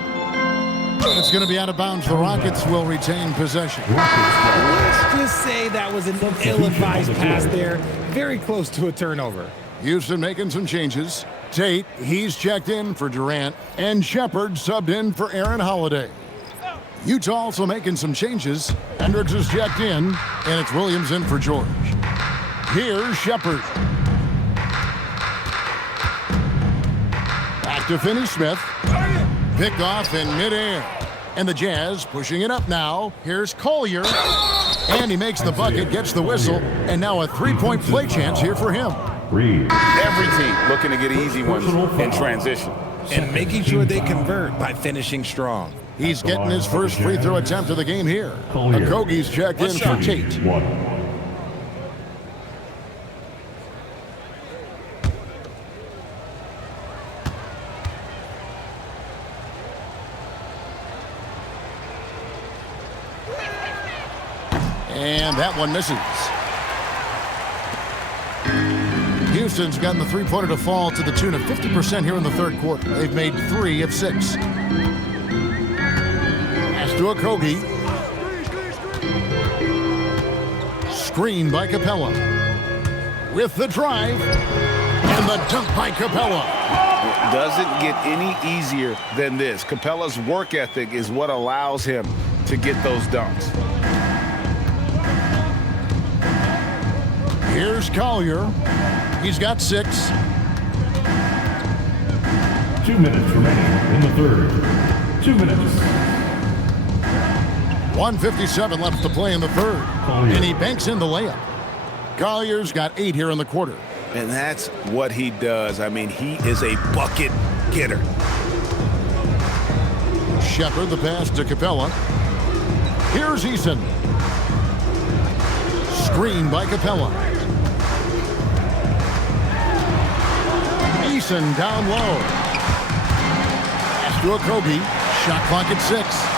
It's going to be out of bounds. The Rockets will retain possession. Let's just say that was an ill-advised pass there. Very close to a turnover. Houston making some changes. Tate, he's checked in for Durant. And Shepard subbed in for Aaron Holiday. Utah also making some changes. Hendricks is checked in, and it's Williams in for George. Here's Shepard. Back to Finney-Smith. Picked off in midair. And the Jazz pushing it up now. Here's Collier. And he makes the bucket, gets the whistle, and now a three-point play chance here for him. Every team looking to get easy ones in transition. And making sure they convert by finishing strong. He's getting his first free throw attempt of the game here. Okogie's checked in for Tate. And that one misses. Houston's gotten the three-pointer to fall to the tune of 50% here in the third quarter. They've made 3 of 6. To Okogie. Screen by Capella. With the drive. And the dunk by Capella. It doesn't get any easier than this. Capella's work ethic is what allows him to get those dunks. Here's Collier. He's got 6. 2 minutes remaining in the third. 2 minutes. 1:57 left to play in the third. Collier. And he banks in the layup. Collier's got 8 here in the quarter. And that's what he does. I mean, he is a bucket getter. Shepard the pass to Capella. Here's Eason. Screen by Capella. Eason down low. Pass to Okogie. Shot clock at 6.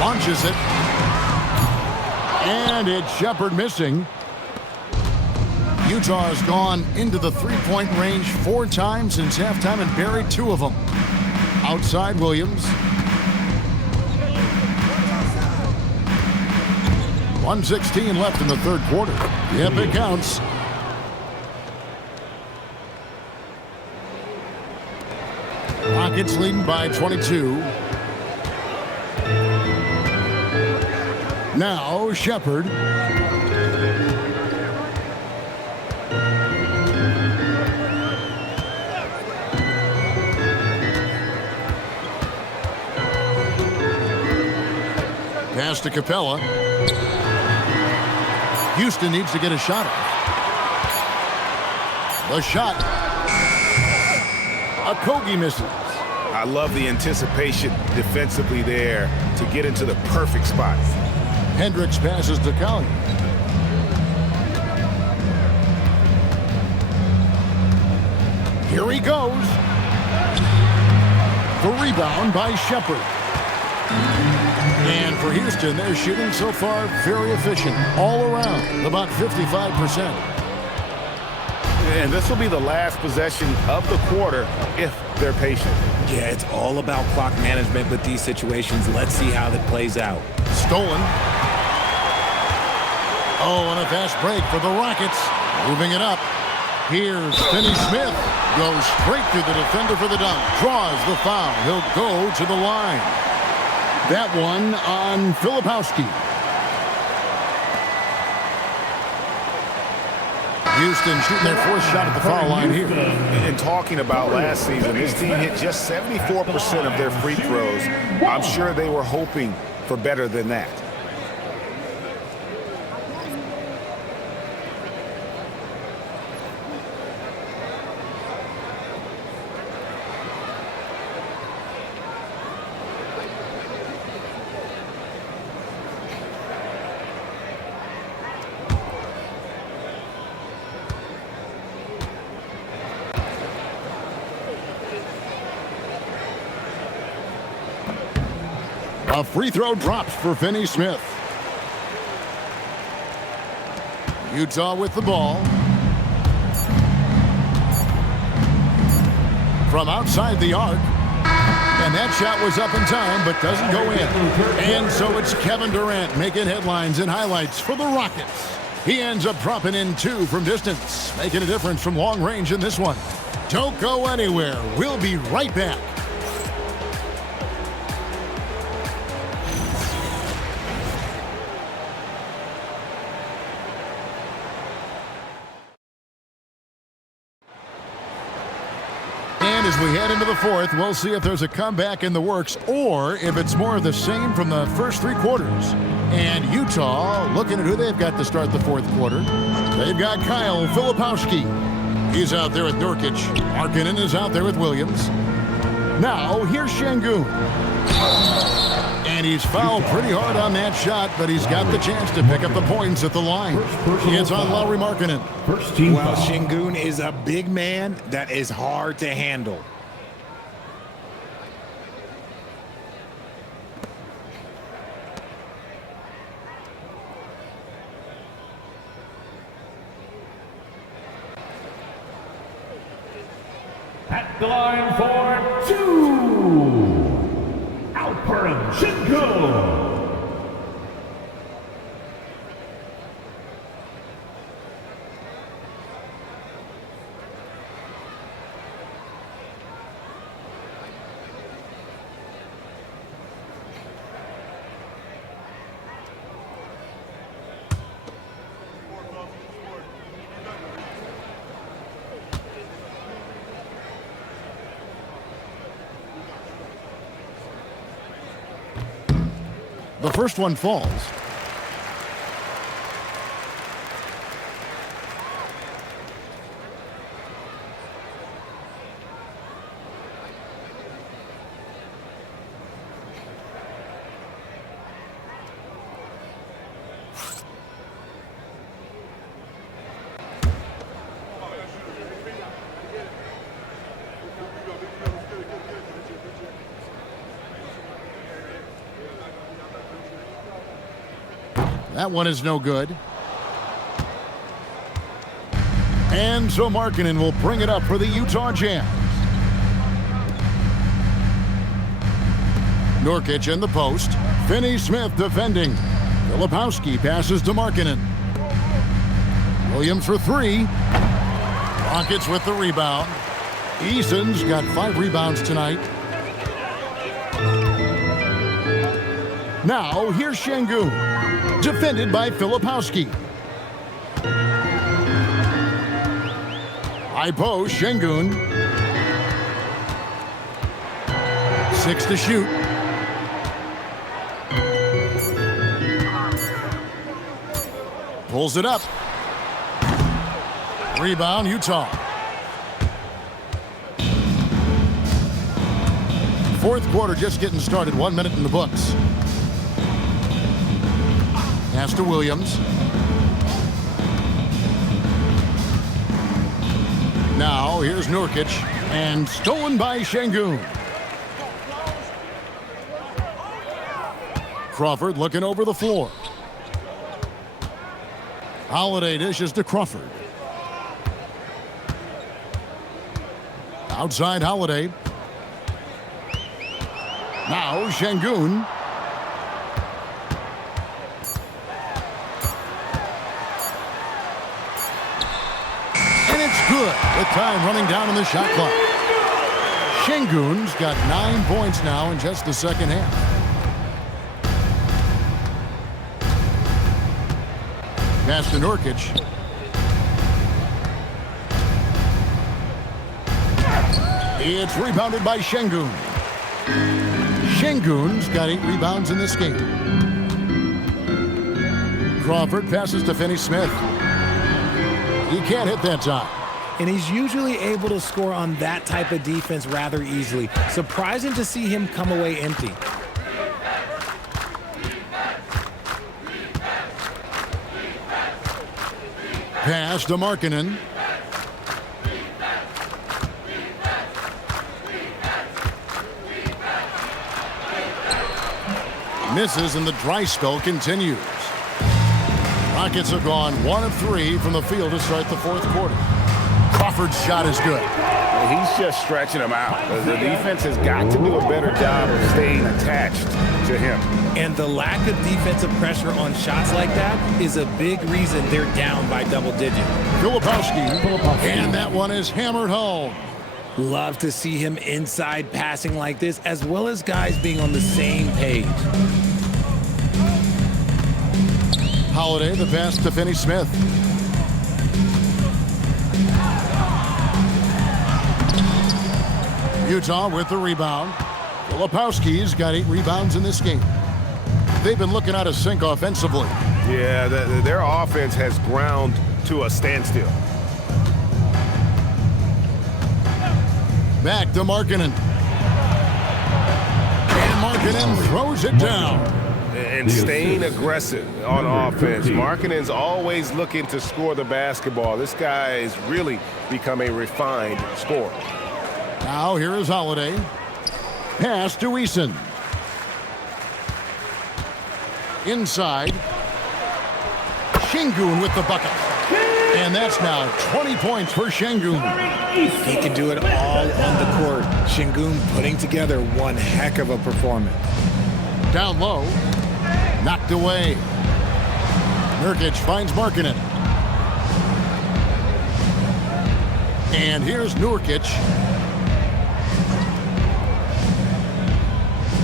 Launches it. And it's Shepard missing. Utah has gone into the three-point range 4 times since halftime and buried 2 of them. Outside Williams. 1:16 left in the third quarter. Yep, it counts. Rockets leading by 22. Now Shepard. Pass to Capella. Houston needs to get a shot off. The shot. Okogie misses. I love the anticipation defensively there to get into the perfect spot. Hendricks passes to Collier. Here he goes. The rebound by Shepard. And for Houston, they're shooting so far very efficient all around, about 55%. And this will be the last possession of the quarter if they're patient. Yeah, it's all about clock management with these situations. Let's see how that plays out. Stolen. Oh, and a fast break for the Rockets. Moving it up. Here's Finney-Smith. Goes straight through the defender for the dunk. Draws the foul. He'll go to the line. That one on Filipowski. Houston shooting their fourth shot at the foul line here. And talking about last season, this team hit just 74% of their free throws. I'm sure they were hoping for better than that. A free throw drops for Finney-Smith. Utah with the ball. From outside the arc. And that shot was up in time, but doesn't go in. And so it's Kevin Durant making headlines and highlights for the Rockets. He ends up dropping in 2 from distance, making a difference from long range in this one. Don't go anywhere. We'll be right back. As we head into the fourth, we'll see if there's a comeback in the works or if it's more of the same from the first 3 quarters. And Utah looking at who they've got to start the fourth quarter. They've got Kyle Filipowski. He's out there with Nurkic. Markkanen is out there with Williams. Now, here's Şengün. And he's fouled pretty hard on that shot, but he's got the chance to pick up the points at the line. It's on Lauri Markkanen. Well, Şengün is a big man that is hard to handle. At the line for 2, Alperen Şengün. The first one falls. That one is no good. And so Markkanen will bring it up for the Utah Jazz. Nurkic in the post. Finney-Smith defending. Filipowski passes to Markkanen. Williams for 3. Rockets with the rebound. Eason's got 5 rebounds tonight. Now, here's Şengün. Defended by Filipowski. High post, Şengün. 6 to shoot. Pulls it up. Rebound, Utah. Fourth quarter just getting started. 1 minute in the books. Pass to Williams. Now, here's Nurkic. And stolen by Şengün. Crawford looking over the floor. Holiday dishes to Crawford. Outside Holiday. Now Şengün. And it's good with time running down on the shot clock. Şengün's got 9 points now in just the second half. Pass to Nurkic. It's rebounded by Şengün. Şengün's got 8 rebounds in this game. Crawford passes to Finney-Smith. He can't hit that time. And he's usually able to score on that type of defense rather easily. Surprising to see him come away empty. Pass to Markkanen. Misses and the dry spell continues. Rockets have gone 1 of 3 from the field to start the fourth quarter. Crawford's shot is good. He's just stretching him out. The defense has got to do a better job of staying attached to him. And the lack of defensive pressure on shots like that is a big reason they're down by double digits. Filipowski. And that one is hammered home. Love to see him inside passing like this, as well as guys being on the same page. Holiday, the pass to Finney-Smith. Utah with the rebound. Filipowski's got 8 rebounds in this game. They've been looking out of sync offensively. Yeah, their offense has ground to a standstill. Back to Markkanen. And Markkanen throws it down. And staying aggressive on offense. Markkanen's always looking to score the basketball. This guy has really become a refined scorer. Now here is Holiday. Pass to Eason. Inside. Şengün with the bucket. And that's now 20 points for Şengün. He can do it all on the court. Şengün putting together one heck of a performance. Down low. Knocked away. Nurkic finds Markkanen. And here's Nurkic.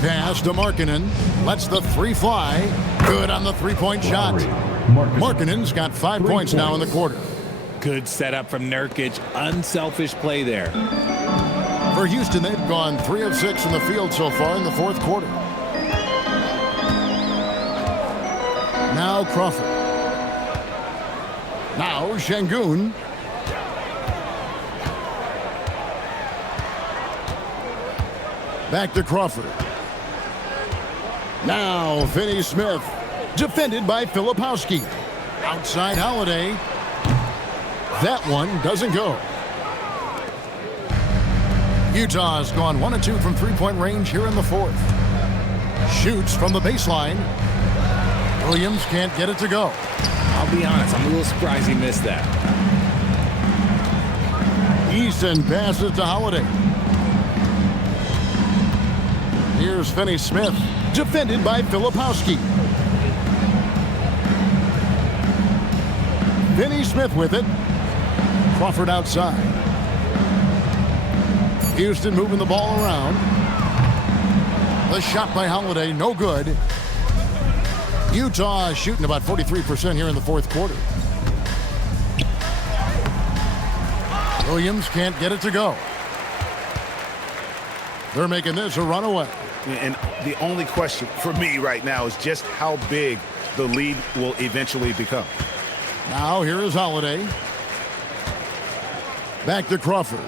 Pass to Markkanen. Lets the 3 fly. Good on the 3-point shot. Markkanen's got 5 points now in the quarter. Good setup from Nurkic. Unselfish play there. For Houston, they've gone 3 of 6 in the field so far in the fourth quarter. Now Crawford. Now Şengün. Back to Crawford. Now Finney-Smith. Defended by Filipowski. Outside Holiday. That one doesn't go. Utah has gone 1 of 2 from 3-point range here in the fourth. Shoots from the baseline. Williams can't get it to go. I'll be honest, I'm a little surprised he missed that. Eason passes to Holiday. Here's Finney-Smith. Defended by Filipowski. Finney-Smith with it. Crawford outside. Houston moving the ball around. The shot by Holiday, no good. Utah shooting about 43% here in the fourth quarter. Williams can't get it to go. They're making this a runaway. And the only question for me right now is just how big the lead will eventually become. Now here is Holiday. Back to Crawford.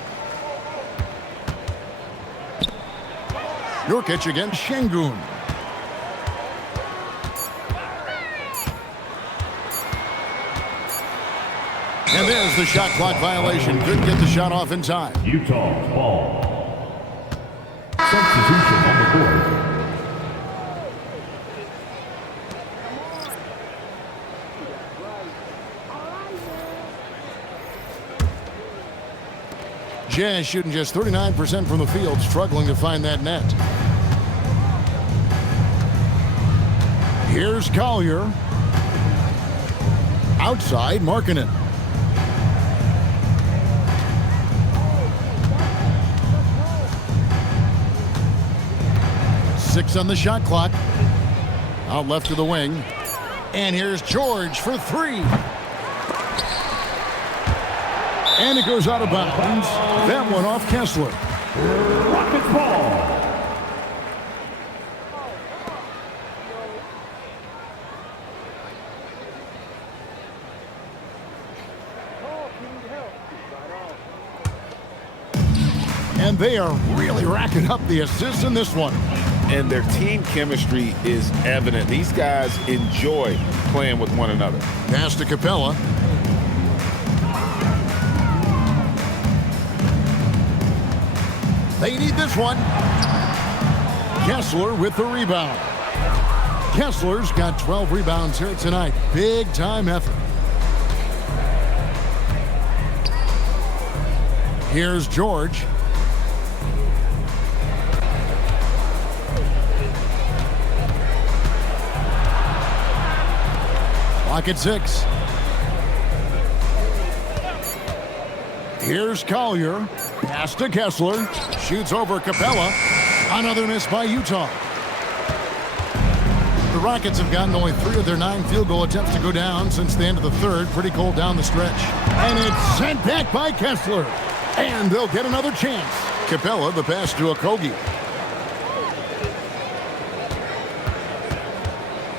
Nurkic against Şengün. And there's the shot clock violation. Couldn't get the shot off in time. Utah ball. Substitution on the court. Jazz shooting just 39% from the field, struggling to find that net. Here's Collier. Outside, Markkanen. Six on the shot clock. Out left to the wing. And here's George for three. And it goes out of bounds. That one off Kessler. Rockets ball. And they are really racking up the assists in this one. And their team chemistry is evident. These guys enjoy playing with one another. Pass to Capella. They need this one. Kessler with the rebound. Kessler's got 12 rebounds here tonight. Big time effort. Here's George. Clock at 6. Here's Collier. Pass to Kessler. Shoots over Capella. Another miss by Utah. The Rockets have gotten only 3 of their 9 field goal attempts to go down since the end of the third. Pretty cold down the stretch. And it's sent back by Kessler. And they'll get another chance. Capella, the pass to Okogie.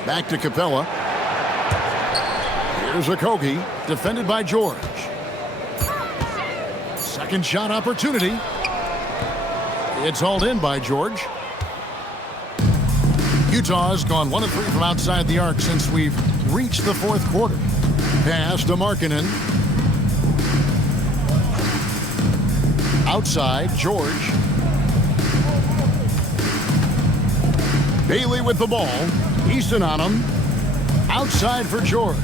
Back to Capella. Here's Okogie, defended by George. Second shot opportunity. It's hauled in by George. Utah has gone 1 of 3 from outside the arc since we've reached the fourth quarter. Pass to Markkanen. Outside, George. Bailey with the ball. Easton on him. Outside for George.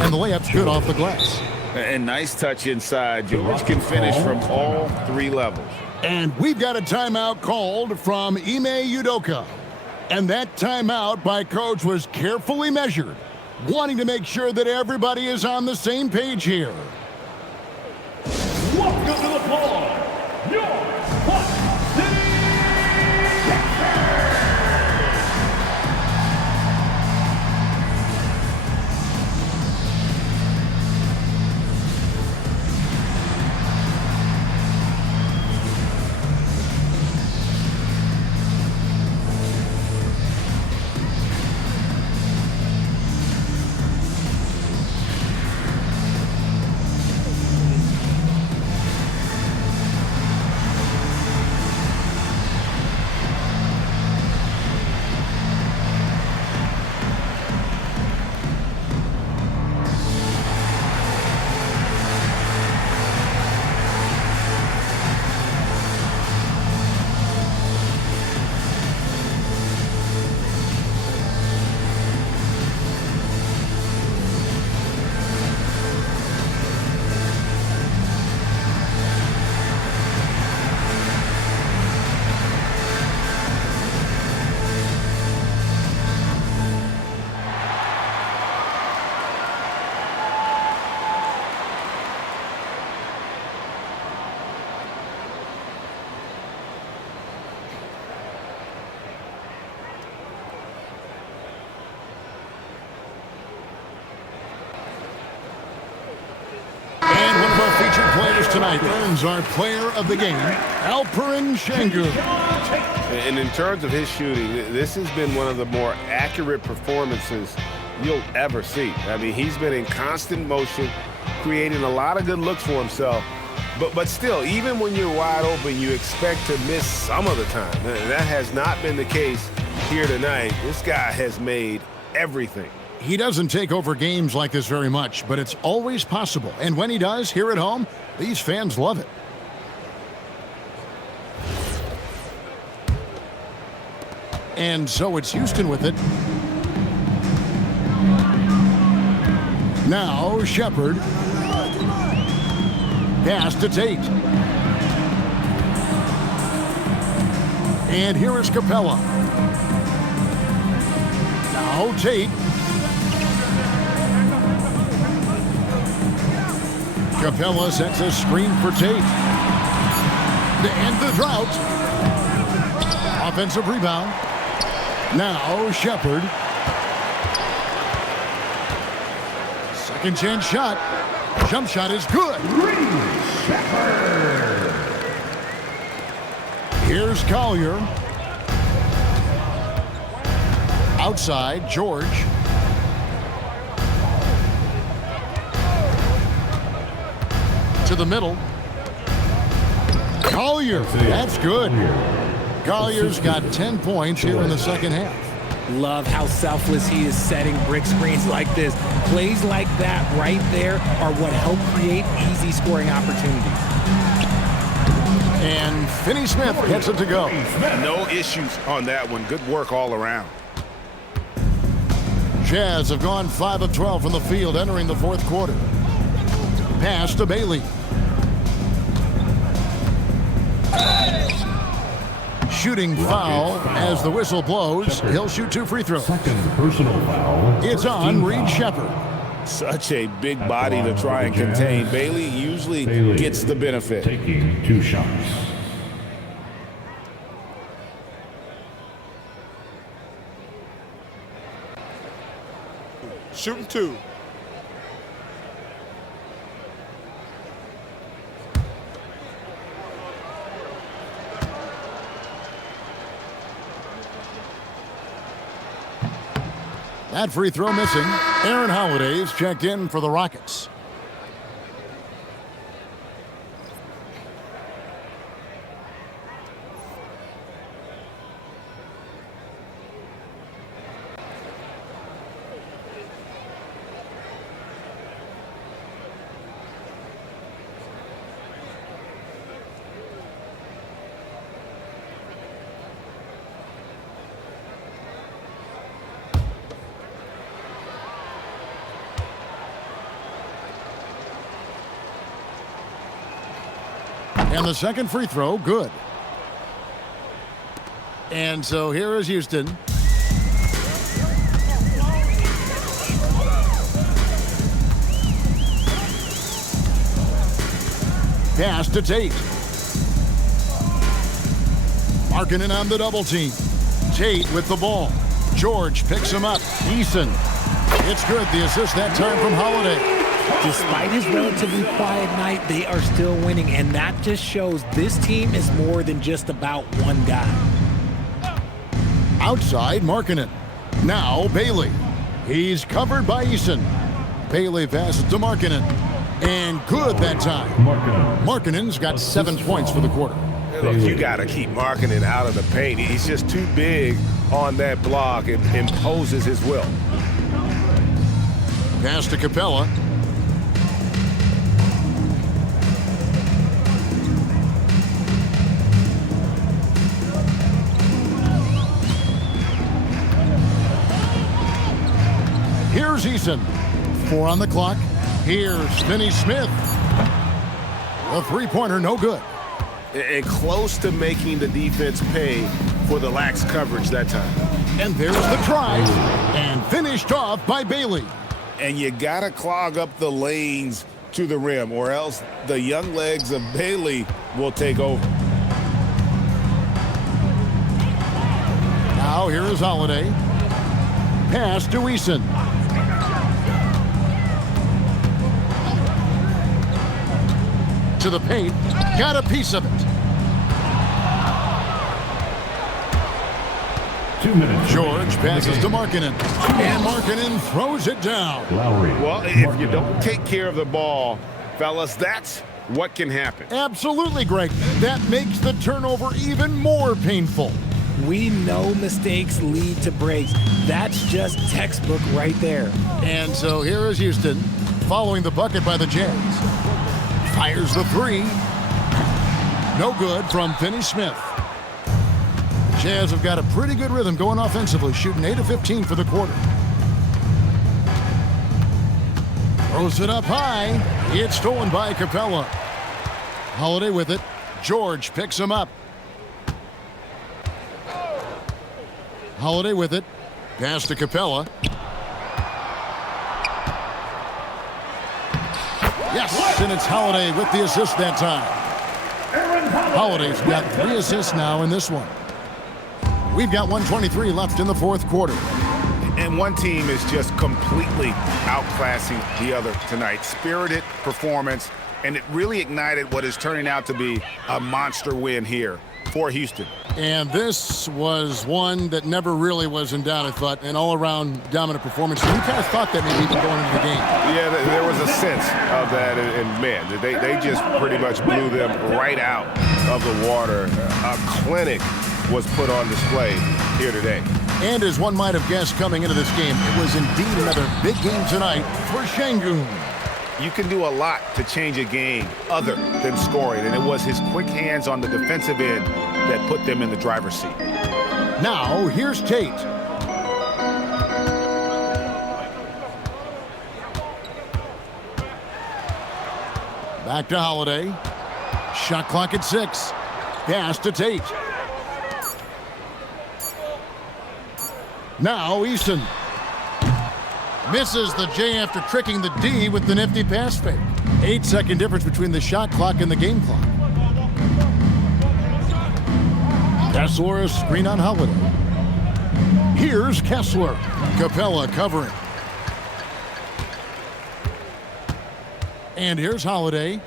And the layup's good off the glass. And nice touch inside. George can finish from all 3 levels. And we've got a timeout called from Ime Udoka. And that timeout by coach was carefully measured, wanting to make sure that everybody is on the same page here. Welcome to the ball. Your Hot City Featured players tonight earns our player of the game, Alperen Şengün. And in terms of his shooting, this has been one of the more accurate performances you'll ever see. I mean, he's been in constant motion, creating a lot of good looks for himself. But still, even when you're wide open, you expect to miss some of the time. And that has not been the case here tonight. This guy has made everything. He doesn't take over games like this very much, but it's always possible. And when he does, here at home, these fans love it. And so it's Houston with it. Now Shepard. Pass to Tate. And here is Capella. Now Tate. Capella sets a screen for Tate. To end the drought. Offensive rebound. Now Shepard. Second chance shot. Jump shot is good. Here's Collier. Outside, George. To the middle. Collier, that's good. Collier's got 10 points here in the second half. Love how selfless he is setting brick screens like this. Plays like that right there are what help create easy scoring opportunities. And Finney Smith gets it to go. No issues on that one. Good work all around. Jazz have gone 5 of 12 from the field entering the fourth quarter. Pass to Bailey. Shooting foul as the whistle blows. He'll shoot 2 free throws. Second personal foul. It's on Reed Shepard. Such a big body to try and contain. Bailey usually gets the benefit. Taking 2 shots. Shooting 2. That free throw missing. Aaron Holiday's checked in for the Rockets. And the second free throw, good. And so here is Houston. Pass to Tate. Markkanen on the double team. Tate with the ball. George picks him up. Eason. It's good. The assist that time from Holiday. Despite his relatively quiet night, they are still winning, and that just shows this team is more than just about one guy. Outside, Markkanen. Now, Bailey. He's covered by Eason. Bailey passes to Markkanen. And good that time. Markkanen's got 7 points for the quarter. Look, you got to keep Markkanen out of the paint. He's just too big on that block. It imposes his will. Pass to Capella. Here's Eason. 4 on the clock. Here's Finney Smith. A three-pointer, no good. And close to making the defense pay for the lax coverage that time. And there's the try. And finished off by Bailey. And you got to clog up the lanes to the rim, or else the young legs of Bailey will take over. Now here is Holiday. Pass to Eason. To the paint. Got a piece of it. 2 minutes. George passes to Markkanen. And Markkanen throws it down. Lauri. Well, if you don't take care of the ball, fellas, that's what can happen. Absolutely, Greg. That makes the turnover even more painful. We know mistakes lead to breaks. That's just textbook right there. And so here is Houston, following the bucket by the Jazz. Fires the three. No good from Finney Smith. The Jazz have got a pretty good rhythm going offensively, shooting 8 of 15 for the quarter. Throws it up high. It's stolen by Capella. Holiday with it. George picks him up. Holiday with it. Pass to Capella. Yes, and it's Holiday with the assist that time. Holiday's got 3 assists now in this one. We've got 1:23 left in the fourth quarter. And one team is just completely outclassing the other tonight. Spirited performance, and it really ignited what is turning out to be a monster win here for Houston. And this was one that never really was in doubt, I thought, an all-around dominant performance. You kind of thought that maybe even going into the game. Yeah, there was a sense of that, and man, they just pretty much blew them right out of the water. A clinic was put on display here today. And as one might have guessed coming into this game, it was indeed another big game tonight for Şengün. You can do a lot to change a game other than scoring, and it was his quick hands on the defensive end that put them in the driver's seat. Now, here's Tate. Back to Holiday. Shot clock at 6. Pass to Tate. Now, Easton. Misses the J after tricking the D with the nifty pass fake. 8-second difference between the shot clock and the game clock. Kessler, a screen on Holiday. Here's Kessler. Capella covering. And here's Holiday.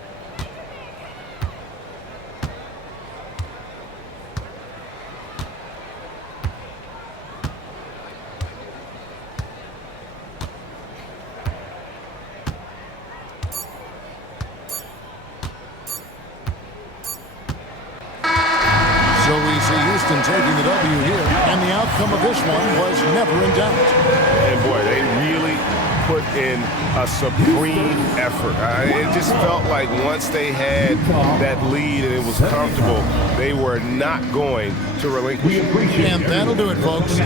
So we see Houston taking the W here, and the outcome of this one was never in doubt. And boy, they really put in a supreme effort. It just felt like once they had that lead and it was comfortable, they were not going to relinquish it. And that'll do it, folks.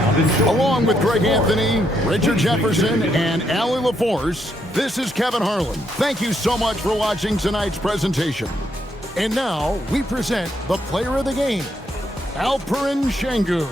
Along with Greg Anthony, Richard Jefferson, and Allie LaForce, this is Kevin Harlan. Thank you so much for watching tonight's presentation. And now we present the player of the game, Alperen Şengün.